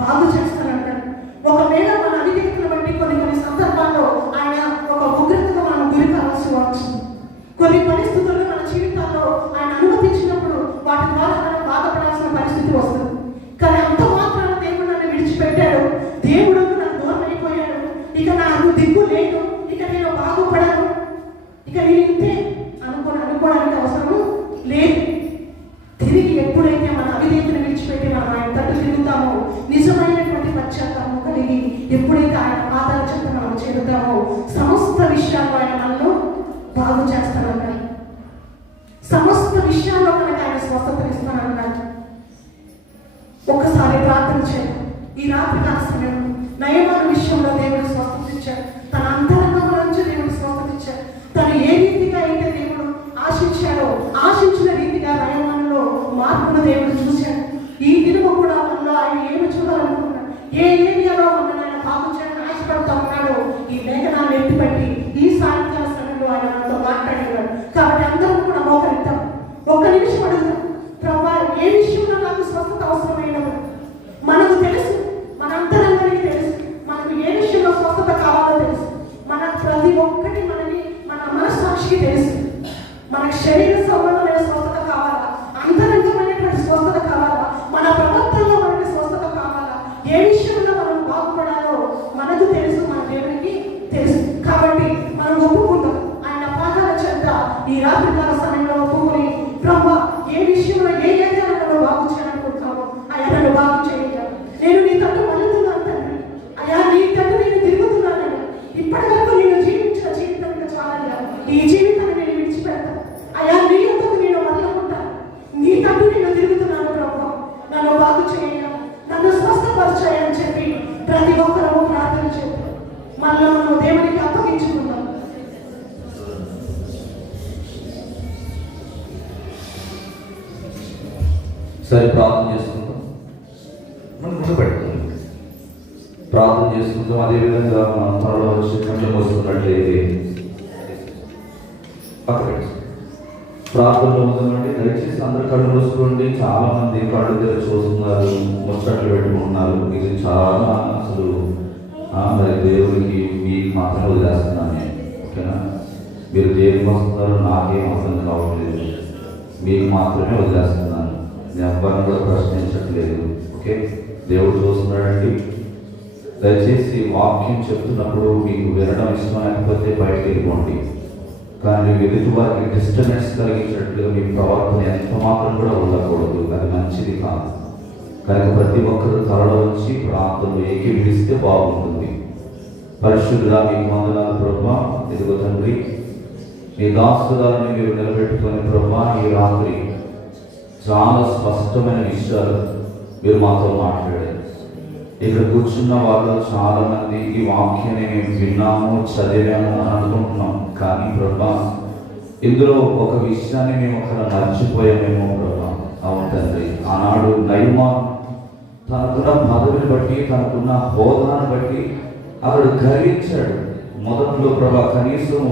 బాగు చేస్తానంటాడు. ఒకవేళ మన అవిధేయతను బట్టి కొన్ని సందర్భాల్లో ఆయన ఒక ఉగ్రతకు మనం గురి కావాల్సి వచ్చింది. కొన్ని పరిస్థితుల్లో మన జీవితాల్లో ఆయన అనుమతించినప్పుడు వాటి ద్వారా మనం బాధపడాల్సిన పరిస్థితి వస్తుంది. కానీ అంత మాత్రాన దేవుడు నన్ను విడిచిపెట్టాడు, దేవుడు నన్ను దూరం అయిపోయాడు, ఇక నాకు దిక్కు లేదు, ఇక నేను బాగుపడను, ఇక నేను ఇంతే అనుకోవడానికి అవసరం లేదు. తిరిగి ఎప్పుడైతే మన అవిధేయతను విడిచిపెట్టి మనం ఆయన తట్టు తిరుగుతామో, నిజమైనటువంటి పశ్చాత్తాపం కలిగి ఎప్పుడైతే ఆయన ఆధార చెంత మనం చేరుతామో, సమస్త విషయాల్లో ఆయన మనల్ని బాగు చేస్తానన్నాడు. సమస్త విషయాల్లో మనకు ఆయన స్వస్థతనిస్తానన్నాడు. ఒక్కసారి ప్రార్థన చేయాలి. ఈ రాత్రి కాల సమయంలో నయమాన విషయంలో దేవుడు స్వస్థత ఇచ్చాడు. తన అంతరంగంలో నుంచి దేవుడు స్వస్థత ఇచ్చాడు. తను ఏ రీతిగా అయితే దేవుడు ఆశించిన రీతిగా నయమానంలో మార్పును దేవుడు చూశాడు. ఈ దినము కూడా మనలో ఆయన ఏమి చూడాలనుకున్నాడు, ఏ ఏరియాలో మనల్ని ఆయన బాగు చేయాలని ఆశపడుతూ ఉన్నాడో ఈ లేఖనాన్ని ఎత్తిపట్టి ఈ సాయంకాల సమయంలో ఆయన మనతో మాట్లాడేవాడు. కాబట్టి అందరం కూడా మోకరిద్దాం, ఒక్క నిమిషం అడుగుతాం, ప్రభా ఏ విషయంలో నాకు స్వస్థత అవసరమైనది మనకు తెలుసు, మన అంతరంగానికి తెలుసు, మనకు ఏ విషయంలో స్వస్థత కావాలో తెలుసు. మన ప్రతి ఒక్కటి మన మనస్సాక్షికి తెలుసు. మనకు శరీర సంబంధమైన స్వస్థత కావాలా, బాగు చేయ. నేను నీ తట్టు మళ్ళుతున్నాను తండ్రి. అయ్యా నీ తట్టు నేను తిరుగుతున్నానయ్యా. ఇప్పటి వరకు నేను జీవించిన జీవితం ఇంకా చాలయ్యా. ఈ జీవితాన్ని నేను విడిచిపెడతాను అయ్యా. నీ యొక్కకు నేను మళ్ళుకుంటాను. నీ తట్టు నేను తిరుగుతున్నాను ప్రభు. నన్ను బాగు చేయ, నన్ను స్వస్థపరచాయని చెప్పి ప్రతి ఒక్కరూ ప్రార్థన చెప్పి మళ్ళీ మనం దేవునికి అప్పగించుకుందాం. సరే, ప్రార్థన చేసుకుందాం. మనం ముందు పెట్టుకుందాం, ప్రార్థన చేసుకుందాం. అదేవిధంగా మనం త్వరలో వచ్చి కొంచెం వస్తున్నట్లయితే పక్కన ప్రార్థనలో ఉందండి. దయచేసి అందరు కళ్ళు మూసుకోండి. చాలా మంది కళ్ళు దగ్గర చూస్తున్నారు, ముచ్చట్లు పెట్టుకుంటున్నారు. ఇది చాలా అసలు మరి దేవుడికి మీకు మాత్రం వదిలేస్తున్నాను నేను. ఓకేనా? మీరు దేనికి వస్తున్నారు నాకేం అర్థం కావట్లేదు. మీకు మాత్రమే వదిలేస్తున్నాను. నేను ఎవ్వరిని కూడా ప్రశ్నించట్లేదు. ఓకే? దేవుడు చూస్తున్నాడండి. దయచేసి వాక్యం చెప్తున్నప్పుడు మీకు వినడం ఇష్టం లేకపోతే బయటకు వెళ్ళిపోండి. కానీ ఎదుటి వారికి డిస్టర్బెన్స్ కలిగించినట్లుగా మీ ప్రవర్తన ఎంత మాత్రం కూడా ఉండకూడదు. అది మంచిది కాదు. కనుక ప్రతి ఒక్కరు తలలో వచ్చి ప్రాంతంలో ఏకీభవిస్తే బాగుంటుంది. పరిశుద్ధుడా మీకు వందనాలు ప్రభువా. ఇదిగో తండ్రి, మీ దాసుదారుని మీరు నిలబెట్టుకొని ప్రభువా, ఈ రాత్రి చాలా స్పష్టమైన విషయాలు మీరు మాతో మాట్లాడారు. ఇక్కడ కూర్చున్న వాళ్ళు చాలా మంది ఈ వాక్యాన్ని మేము విన్నాము, చదివాము అని అనుకుంటున్నాం. కానీ ప్రభా, ఇందులో ఒక విషయాన్ని మేము అక్కడ మర్చిపోయామేమో ప్రభా. అవును తండ్రి, ఆనాడు నయమాను తనకున్న పదవిని బట్టి, తనకున్న హోదాను బట్టి అతడు గర్వించాడు. మొదట్లో ప్రభా కనీసం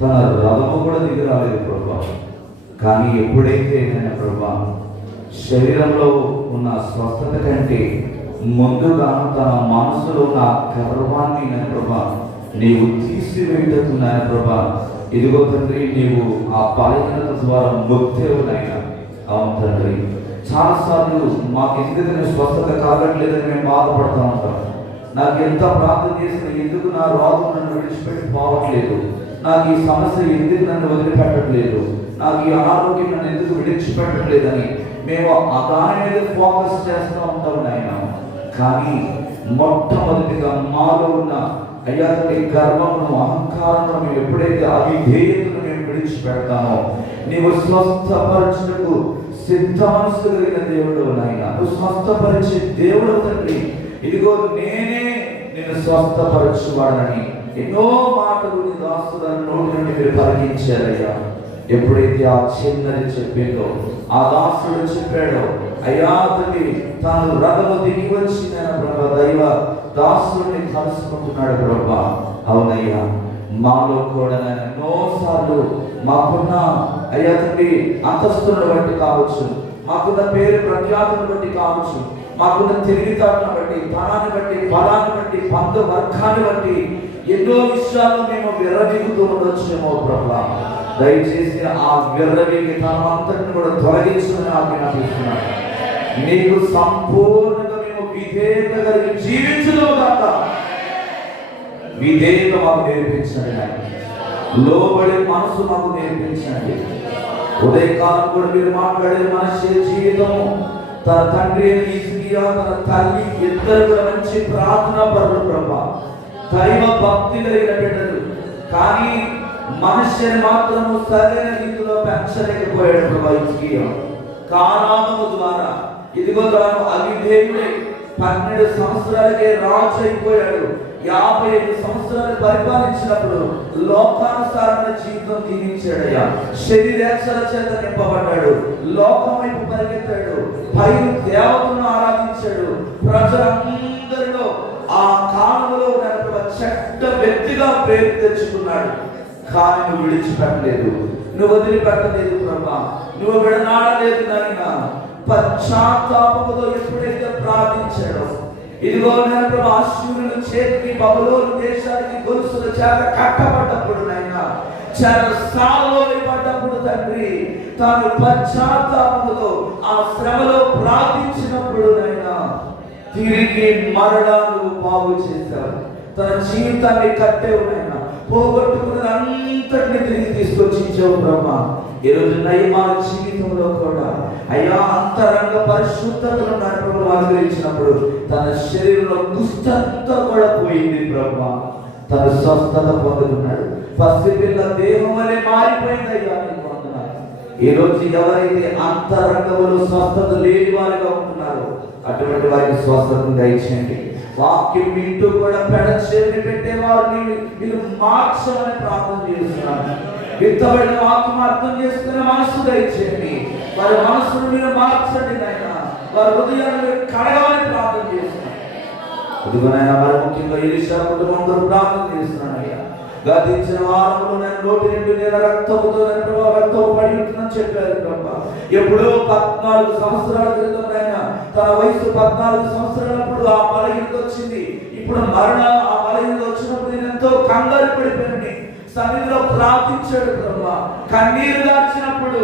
తన రథము కూడా దిగి రాలేదు ప్రభా. కానీ ఎప్పుడైతే నేను ప్రభా శరీరంలో ఉన్న స్వస్థత కంటే ముందుగా తన మనసులో ఉన్న గర్వాన్ని నేను ప్రభా నీవు తీసివేయటకు నాయన ప్రభా, ఇదిగో తండ్రి నీవు ఆ బలహీనత ద్వారా ముక్తేవు నాయన. అవును తండ్రి, చాలాసార్లు మాకు ఎందుకు స్వస్థత కాగట్లేదని మేము బాధపడుతూ ఉంటాం. నాకు ఎంత ప్రార్థన చేసినా ఎందుకు నా రోగం నన్ను విడిచిపెట్టి పోవట్లేదు, నాకు ఈ సమస్య ఎందుకు నన్ను వదిలిపెట్టట్లేదు, నాకు ఈ అనారోగ్యం నన్ను ఎందుకు విడిచిపెట్టట్లేదని మేము ఆ దాని మీద ఫోకస్ చేస్తూ ఉంటాం నాయన. కానీ మొట్టమొదటిగా మాలో ఉన్న అయ్యా గర్వమును, అహంకారమును మేము ఎప్పుడైతే అవిధేయతను మేము విడిచిపెడతామో, నీవు స్వస్థపరచుటకు సిద్ధ మనసు కలిగిన దేవుడు నాయన. నువ్వు స్వస్థపరిచే దేవుడు తండ్రి. ఇదిగో నేనే నేను స్వస్థపరచువాడని ఎన్నో మాటలు నీ దాసులను నోటి నుండి మీరు పలికించారయ్యా. ఎప్పుడైతే ఆ చిన్నది చెప్పిందో, ఆ దాసుడు చెప్పాడో, అయ్యా తండ్రి తాను రథము దిగి వచ్చిన ప్రభా దైవ దాసుని కలుసుకుంటున్నాడు ప్రభా. అవునయ్యా, మాలో కూడా ఎన్నోసార్లు మాకున్న అయ్యా తండ్రి అంతస్తులను బట్టి కావచ్చు, మాకున్న పేరు ప్రఖ్యాతులను బట్టి కావచ్చు, మాకున్న తిరిగితాడును బట్టి, ధనాన్ని బట్టి, బలాన్ని బట్టి, బంధ వర్గాన్ని బట్టి ఎన్నో విషయాలు మేము విర్రవీగుతూ ఉండొచ్చేమో ప్రభా. దయచేసి ఆ విర్రవీగి తనమంతటిని కూడా తొలగించుకుని ఆజ్ఞాపిస్తున్నాను. నీకు సంపూర్ణంగా మేము విధేయత కలిగి జీవించడం కాక విధేయత మాకు నేర్పించండి నాయన. లోబడే మనసు మాకు నేర్పించండి. ఉదయకాలం కూడా మీరు మాట్లాడే మనిషి జీవితము, తన తండ్రి హిజ్కియా, తన తల్లి ఇద్దరు కూడా మంచి ప్రార్థనా పరులు ప్రభా, దైవ భక్తి కలిగిన బిడ్డలు. కానీ మనుష్యని మాత్రము సరైన రీతిలో పెంచలేకపోయాడు ప్రభా హిజ్కియా. కానాను ద్వారా ఇదిగో తాను అవిధేయుడై 12 సంవత్సరాలకే రాజు అయిపోయాడు. 55 సంవత్సరాలు పరిపాలించినప్పుడు లోకానుసారమైన జీవితం జీవించాడయ్యా. శరీరేచ్ఛల చేత నింపబడ్డాడు, లోకం వైపు పరిగెత్తాడు, పైరు దేవతను ఆరాధించాడు. ప్రజలందరిలో ఆ కాలంలో చెడ్డ వ్యక్తిగా పేరు తెచ్చుకున్నాడు. కానీ నువ్వు విడిచిపెట్టలేదు, నువ్వు వదిలిపెట్టలేదు ప్రభా, నువ్వు విడనాడలేదు నాయన. పశ్చాత్తాపముతో ఎప్పుడైతే ప్రార్థించాడో, ఇదిగో నేను ప్రభా అశ్షూరుల చేతికి బబులోను దేశానికి గొలుసుల చేత కట్టబడ్డప్పుడు నాయన, చెరసాలలో వేయబడ్డప్పుడు తండ్రి తాను పశ్చాత్తాపముతో ఆ శ్రమలో ప్రార్థించినప్పుడు నాయన తిరిగి మరణాలు బాగు చేశావు. తన జీవితాన్ని కట్టేవు నాయన, పోగొట్టుకున్న అంతటిని తిరిగి తీసుకొచ్చి ఇచ్చావు బ్రహ్మ. ఈరోజు నయమాన జీవితంలో కూడా అయ్యా అంతరంగ పరిశుద్ధతను నా ప్రభువు అనుగ్రహించినప్పుడు తన శరీరంలో కుష్ఠంతా కూడా పోయింది ప్రభా. తన స్వస్థత పొందుతున్నాడు. పసిపిల్ల దేహం వలె మారిపోయింది అయ్యా. నీకు వందనాలు. ఈరోజు ఎవరైతే అంతరంగంలో స్వస్థత లేని వారిగా ఉంటున్నారో అటువంటి వారికి స్వస్థతను దయచేయండి. వాక్యం వింటూ కూడా పెడ చేతి పెట్టేవారిని మీరు మార్చమని ప్రార్థన చేస్తున్నాను. విత్తబడిన వాక్యం అర్థం చేసుకునే మనసు దయచేయండి. వారి మనసును మీరు మార్చండి నాయన. వారి హృదయాన్ని మీరు కడగమని ప్రార్థన చేస్తున్నాను. ఇదిగోనైనా మరి ముఖ్యంగా ఎలీషా కుటుంబంతో ప్రార్థన చేస్తున్నాను అయ్యా. గతించిన వారంలో నేను నోటి నిండు నేను రక్తముతో రక్తం పడి ఉంటుందని చెప్పారు ప్రభా. ఎప్పుడో 14 సంవత్సరాల క్రితం అయినా తన వయసు 14 సంవత్సరాలప్పుడు ఆ బలహీనత వచ్చింది. ఇప్పుడు ఆ బలహీనత వచ్చినప్పుడు నేను ఎంతో కంగారు పడిపోయింది. సన్నిధిలో ప్రార్థించాడు ప్రభా. కన్నీరు దాచినప్పుడు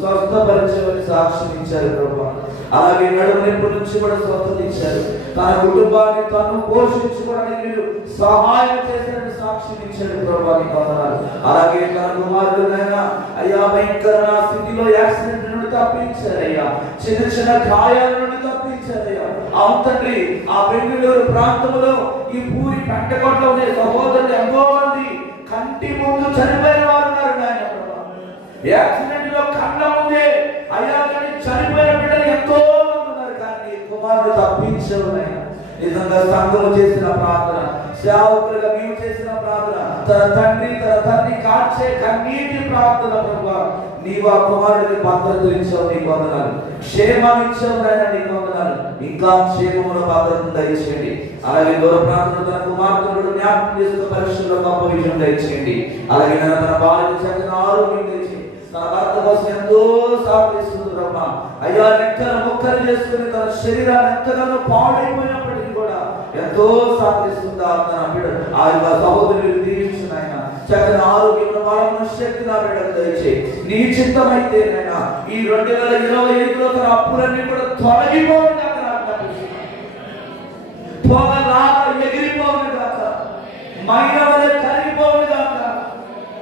స్వస్థపరిచమని సాక్ష్యం ఇచ్చారు ప్రభా. అలాగే నడుము నొప్పి నుంచి కూడా స్వస్థత ఇచ్చారు. తన కుటుంబాన్ని తను పోషించుకోవడానికి మీరు సహాయం చేశారని సాక్ష్యం ఇచ్చాడు ప్రభా. అలాగే తన కుమారుడునైనా అయ్యా భయంకర స్థితిలో యాక్సిడెంట్ నుండి తప్పించారయ్యా. చిన్న చిన్న గాయాల నుండి తప్పించారయ్యా. అవును తండ్రి, ఆ బెంగళూరు ప్రాంతంలో ఈ పూరి పెంటకోటలో ఉండే సహోదరులు ఎంతో మంది కంటి ముందు చనిపోయిన వారు ఉన్నారు నాయన. యాక్సిడెంట్ లో కళ్ళ ముందే అయ్యా కానీ చనిపోయిన బిడ్డలు ఎంతో మంది ఉన్నారు. కానీ కుమారుడు తప్పించవు నాయన. నిజంగా సంఘము చేసిన ప్రార్థన, సేవకులుగా మేము చేసిన ప్రార్థన, తన తండ్రి కాచే కన్నీటి ప్రార్థన ప్రభా. నీవు ఆ కుమారుడికి భద్రత ఇచ్చావు, నీకు వందనాలు. క్షేమాన్ని ఇచ్చావు నాయన, నీకు వందనాలు. ఇంకా క్షేమములో భద్రతను దయచేయండి. అలాగే దూర ప్రాంతంలో తన కుమార్తెను జ్ఞాపకం చేసుకున్న పరిశ్రమలో గొప్ప విజయం దయచేయండి. అలాగే తన భార్య చక్కని ఆరోగ్యం తెచ్చి తన భర్త కోసం ఎంతో సాధిస్తుంది బ్రహ్మ. అయ్యా రెక్కలు ముక్కలు చేసుకుని తన శరీరాన్ని ఎంతగానో పాడైపోయినప్పటికీ కూడా ఎంతో సాధిస్తుందా తన బిడ్డ. ఆ యొక్క సహోదరులు దీవించిన ఆయన చక్కని ఆరోగ్యం బలమును శక్తి నా బిడ్డకు దయచేయి. నీ చిత్తమైతే నైనా ఈ 2025లో తన అప్పులన్నీ కూడా తొలగిపోవాలి కాక, పొగలాగా ఎగిరిపోవాలి కాక, మైన వలె కరిగిపోవాలి కాక.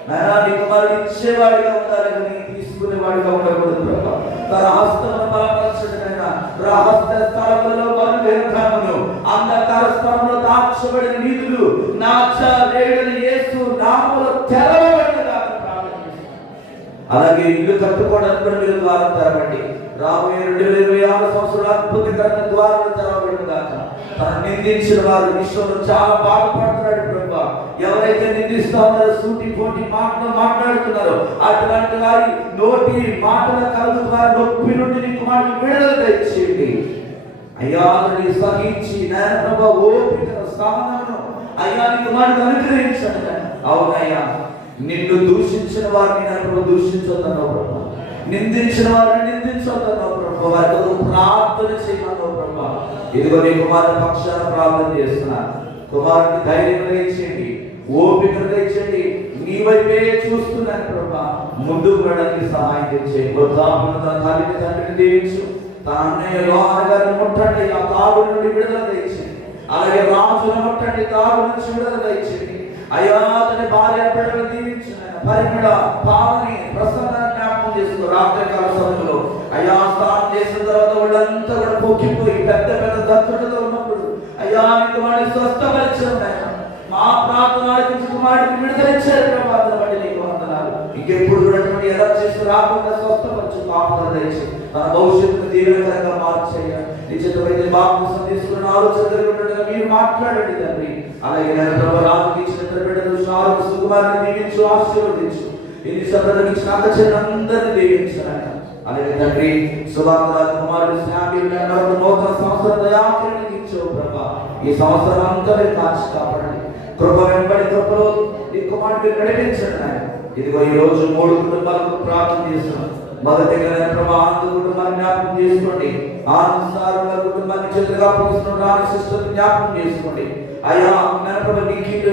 నాయనా నీ కుమారుడు ఇచ్చేవాడిగా ఉండాలి కానీ తీసుకునేవాడిగా ఉండకూడదు ప్రభా. తన హస్తమును బలపరచండి నాయనా. రహస్య స్థలములలో బలులను అంధకార స్థలంలో దాచబడిన నిధులు నాచలేడని యేసు నామములో తెరవబడిన అలాగే ఇల్లు కట్టుకోవడానికి కూడా మీరు ద్వారం తెరవండి. రాబోయే 2026 సంవత్సరాలు అద్భుతకరమైన ద్వారాలు తెరవబడిన కాక. తను నిందించిన వారు విశ్వంలో చాలా బాధపడుతున్నాడు ప్రభా. ఎవరైతే నిందిస్తా ఉన్నారో సూటి పోటీ మాటలు మాట్లాడుతున్నారో అటువంటి వారి నోటి మాటల కలుగు ద్వారా నొప్పి నుండి నీ కుమారుడికి విడుదల దయచేయండి అయ్యా. సహించి నేను ప్రభా ఓపికను సహనమును అయ్యా నీ కుమారుడికి అనుగ్రహించండి. అవునయ్యా, నిన్ను దూషించిన వారిని నన్ను దూషించొద్దన్నావు ప్రభా. నిందించిన వారిని నిందించొద్దన్నావు ప్రభా. వారితో ప్రార్థన చేయమన్నావు ప్రభా. ఇదిగో నీ కుమారుని పక్షాన ప్రార్థన చేస్తున్నాను. కుమారుడికి ధైర్యం దయచేయండి, ఓపిక దయచేయండి. నీ వైపే చూస్తున్నాను ప్రభా. ముందుకు వెళ్ళడానికి సహాయం చేయండి. వృద్ధాపులను తన తల్లిని తండ్రిని దీవించు. తన అన్నయ్య యోహాను గారిని ముట్టండి, ఆ తాగుడు నుండి విడుదల దయచేయండి. అలాగే రాజును ముట్టండి, తాగు నుంచి విడుదల దయచేయండి. అయ్యా అతని భార్య బిడ్డలు దీవించిన పరిమళ పావని ప్రసన్న జ్ఞాపకం చేసుకో. రాత్రికాల సమయంలో అయ్యా స్నానం చేసిన తర్వాత వాళ్ళంతా కూడా పొక్కిపోయి పెద్ద పెద్ద దత్తులతో ఉన్నప్పుడు అయ్యా నీకు వాడిని స్వస్థపరిచారు నాయన. మా ప్రార్థన ఆలకించి కుమారుడికి విడుదలిచ్చారు ప్రభావం బట్టి నీకు వందనాలు. ఇంకెప్పుడు కూడా ఎలా చేస్తూ రాకుండా స్వస్థపరచు పాపలు దయచి తన భవిష్యత్తును దీవెనకరంగా మార్చేయ. నిశ్చితమైతే బాప్తిసం తీసుకున్న ఆలోచన కలిగి ఉండగా మీరు మాట్లాడండి తండ్రి. అలాగే నేను ప్రభు రాజుకి ఇచ్చిన బిడ్డలు షారు సుకుమారిని దీవించు, ఆశీర్వదించు. ఇన్ని సభలకు ఇచ్చిన అక్క చెల్లెలందరినీ దీవించాను. అలాగే తండ్రి సుభాష్ రాజు కుమారుడు నూతన సంవత్సరం దయాకిరణి ఇచ్చావు ప్రభా. ఈ సంవత్సరం అంతా మీరు కాచి కాపాడండి. కృప వెంబడి కృపలో ఈ కుమారుడిని నడిపించండి ఆయన. ఇదిగో ఈ రోజు 3 కుటుంబాలకు ప్రార్థన చేస్తున్నాం. మొదటిగా ప్రభా ఆనంద కుటుంబాన్ని జ్ఞాపకం చేసుకోండి. ఆనంద సార్ కుటుంబాన్ని చేతులుగా పోస్తున్న సిస్టర్ జ్ఞాపకం చేసుకోండి. అయ్యా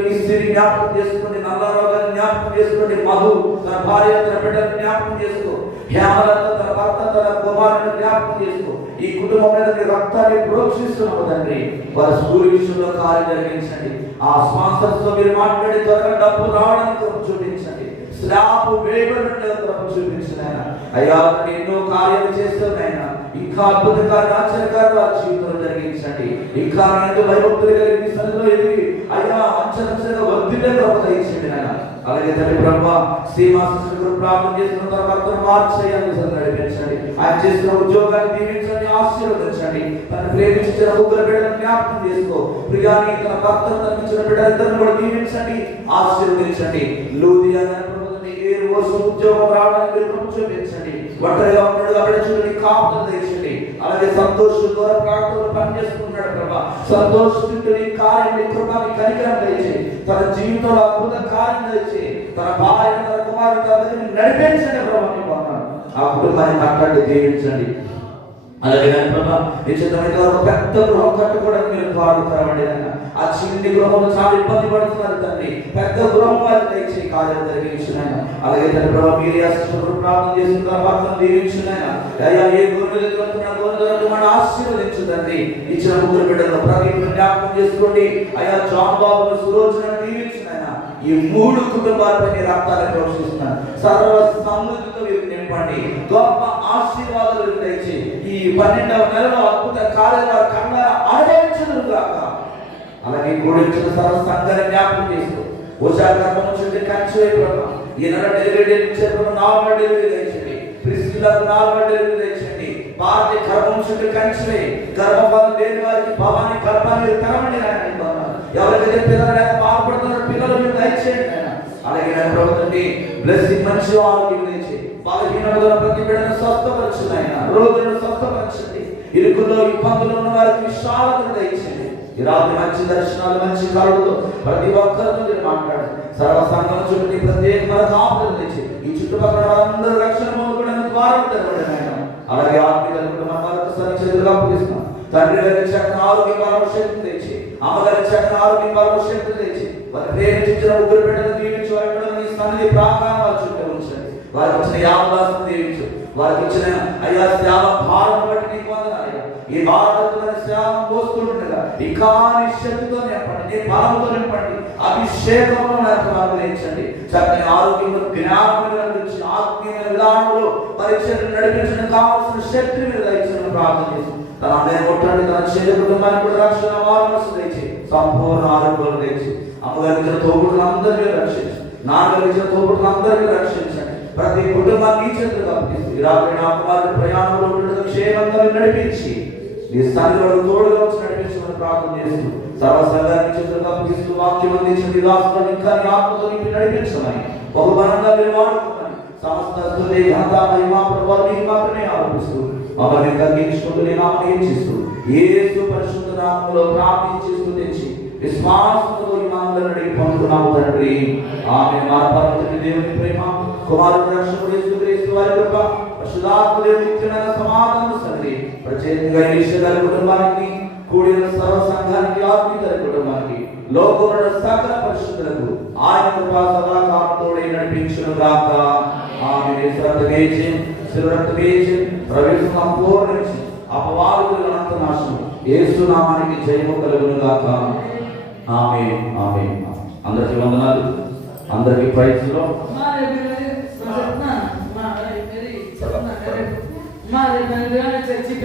నిస్సిని జ్ఞాపకం చేసుకోండి. నల్లారావు గారిని జ్ఞాపకం చేసుకోండి. మధు తన భార్య తన బిడ్డను జ్ఞాపకం చేసుకో. హేమలత తన భర్త తన కుమారుని జ్ఞాపకం చేసుకో. ఈ కుటుంబం మీద నీ రక్తాన్ని ప్రోక్షిస్తున్నావు తండ్రి. వారి స్కూల్ విషయంలో కార్యం జరిగించండి. ఆ స్పాన్సర్స్ తో మీరు మాట్లాడి త్వరగా డబ్బు రావడానికి చూపించండి. స్లాబ్ వేయబడినట్లుగా ప్రభు చూపించిన ఆయన. అయ్యా ఎన్నో కార్యాలు చేస్తున్నాయన, ఇంకా అద్భుత కార్యాలు ఆశ్చర్యకార్యాలు వారి జీవితంలో జరిగించండి. ఇంకా ఎంతో భయభక్తులు కలిగి సన్నిధిలో ఎదిగి అయ్యా అంచనంచగా వర్ధిల్లే ప్రభు దయచేయండి నాయన. అలాగే తండ్రి ప్రభు శ్రీమాసకుడు ప్రార్థన చేసిన తర్వాత మార్చేయాలని నడిపించండి. ఆయన చేసిన ఉద్యోగాన్ని దీవించండి, ఆశీర్వదించండి. తను ప్రేమించిన ముగ్గురు బిడ్డలను జ్ఞాపకం చేసుకో. ప్రియాని తన భర్తను తప్పించిన బిడ్డలిద్దరిని కూడా దీవించండి, ఆశీర్వదించండి. లూదియానా ఉద్యోగం రావడానికి చూపించండి. ఒంటరిగా ఉన్నాడు కాబట్టి చూడండి, కాపుదల తెచ్చండి. అలాగే సంతోషం ద్వారా ప్రాంతంలో పనిచేసుకుంటున్నాడు ప్రభా, సంతోషించుని కార్యం కృపాన్ని కనికరం తెచ్చి తన జీవితంలో అద్భుత కార్యం తెచ్చి తన భార్య తన కుమారుడు అందరినీ నడిపించండి ప్రభావం పొందాను. ఆ కుటుంబాన్ని కట్టండి, దీవించండి. అలాగే ప్రభా నిశ్చితమైన పెద్ద గృహం కట్టుకోవడానికి మీరు పాడుతారండి. ఆ చిన్ని గృహంలో చాలా ఇబ్బంది పడుతున్నారు తండ్రి, పెద్ద గృహం వారికి దయచేసి కార్యాలు జరిగించున్నాయన. అలాగే తండ్రి ప్రభా మీరు ప్రార్థన చేసిన తర్వాత దీవించున్నాయన. అయ్యా ఏ గొర్రెలు ఆశీర్వదించుదండి. ఇచ్చిన ముగ్గురు బిడ్డలు ప్రదీప్ జ్ఞాపకం చేసుకోండి. అయ్యా జాన్ బాబును సురోచన దీవించున్నాయన. ఈ మూడు కుటుంబాలపై రక్తాన్ని ప్రోక్షిస్తున్నాను. సర్వ సమృద్ధితో వీరు నింపండి, గొప్ప ఆశీర్వాదాలు దయచి ఈ 12వ నెలలో అద్భుత కార్యాలు కన్న అనుభవించదు కాక. అలాగే కూడించిన సర్వ సంఘాన్ని జ్ఞాపకం చేసుకో. ఉషాగర్భం నుంచి కంచి అయిపోతాం. ఈ నెల డెలివరీ ఇచ్చేప్పుడు 4వ డెలివరీ తెచ్చండి. ప్రిస్కిలకు 4వ డెలివరీ తెచ్చండి. భారతి గర్భం చుట్టూ కంచి గర్భఫలం లేని వారికి భవాని గర్భాన్ని తెరవండి. ఎవరికైతే పిల్లలు లేక బాధపడుతున్నారు పిల్లలు మీరు దయచేయండి. అలాగే నేను ప్రభుత్వండి బ్లెస్సింగ్ మంచి ఆరోగ్యం తెచ్చి బలహీనమైన ప్రతి బిడ్డను స్వస్థపరచున్నాయన, రోగులను స్వస్థపరచండి. ఇరుకుల్లో ఇబ్బందులు ఉన్న వారికి విశాలతను దయచేయండి. ఈ రాత్రి మంచి దర్శనాలు మంచి కరువుతో ప్రతి ఒక్కరితో మీరు మాట్లాడండి. సర్వ సంఘం చుట్టూ ప్రత్యేకమైన కాపుదలు తెచ్చి ఈ చుట్టుపక్కల అందరూ రక్షణ పొందుకోవడానికి ద్వారం తెరవండి. అలాగే ఆత్మీయుల కుటుంబాలకు సరిచేతులుగా పూజిస్తున్నాం. తండ్రి గారి చక్కని ఆరోగ్యం బలము శక్తి తెచ్చి, అమ్మగారి చక్కని ఆరోగ్యం బలము శక్తి తెచ్చి వారి ప్రేమించిన ముగ్గురు బిడ్డలు దీవించి వారి బిడ్డలు సన్నిధి ప్రాకారం వారి చుట్టూ ఉంచండి. వారికి వచ్చిన యావదాసం దీవించు. వారికి వచ్చిన అయ్యా సేవ భారం బట్టి నీకు వందనాలు. ఈ భారతమైన సేవ మోస్తుండగా ఇంకా శక్తితో నింపండి, నీ బలంతో నింపండి, అభిషేకంలో నాకు అనుగ్రహించండి. చక్కని ఆరోగ్యం జ్ఞానం నుంచి ఆత్మీయమైన విధానంలో పరీక్షలు నడిపించడం కావాల్సిన శక్తిని మీరు దయచేయడం ప్రార్థన చేసి తన అందరినీ కొట్టండి. తన శరీర కుటుంబానికి కూడా రక్షణ వారసు తెచ్చి సంపూర్ణ ఆరోగ్యం తెచ్చి అమ్మగారి తోబుట్టులు అందరినీ రక్షించండి. నాన్నగారి తోబుట్టులు అందరినీ రక్షించండి. ప్రతి కుటుంబాన్ని ఈ చేతులు అప్పగిస్తూ ఈ రాత్రి నా కుమారుడు ప్రయాణంలో ఉండడం క్షేమంగా నడిపించి నీ సన్నిధిలో తోడుగా వచ్చి నడిపించమని ప్రార్థన చేస్తూ సర్వ సంఘాన్ని చేతులు అప్పగిస్తూ వాక్యం అందించండి. రాష్ట్రాన్ని ఇంకా ఆత్మతో నింపి నడిపించమని బహుబలంగా మీరు వాడుకోమని సమస్త స్తుతి ఘనత మహిమ ప్రభువు నీకు మాత్రమే ఆరోపిస్తూ మమ్మల్ని తగ్గించుకుంటూ నీ నామమును హెచ్చిస్తూ యేసు పరిశుద్ధ నామములో ప్రార్థించి స్తుతించి విశ్వాసంతో ఈ మనలను అడిగి పొందుకున్నాము తండ్రి. ఆమేన్. మా పరమ దేవుని ప్రేమ, కుమారుడు రక్షకుడు యేసుక్రీస్తు వారి కృప, పరిశుద్ధాత్మ దేవుని నిత్యమైన సమాధానం సంగతి ప్రత్యేకంగా ఈశ్వర కుటుంబానికి, కూడిన సర్వ సంఘానికి, ఆత్మీయ కుటుంబానికి, లోకముల సకల పరిశుద్ధులకు ఆయన కృప సదాకాలంతో నడిపించును గాక. ఆమేన్. శ్రద్ధవేచి శివరక్తవేచి ప్రవేశ సంపూర్ణించి అపవాదుల అనంత నాశనం యేసు నామానికి జయము కలుగును గాక. ఆమేన్. ఆమేన్. అందరికీ వందనాలు. అందరికీ ప్రైజ్ లో చర్చి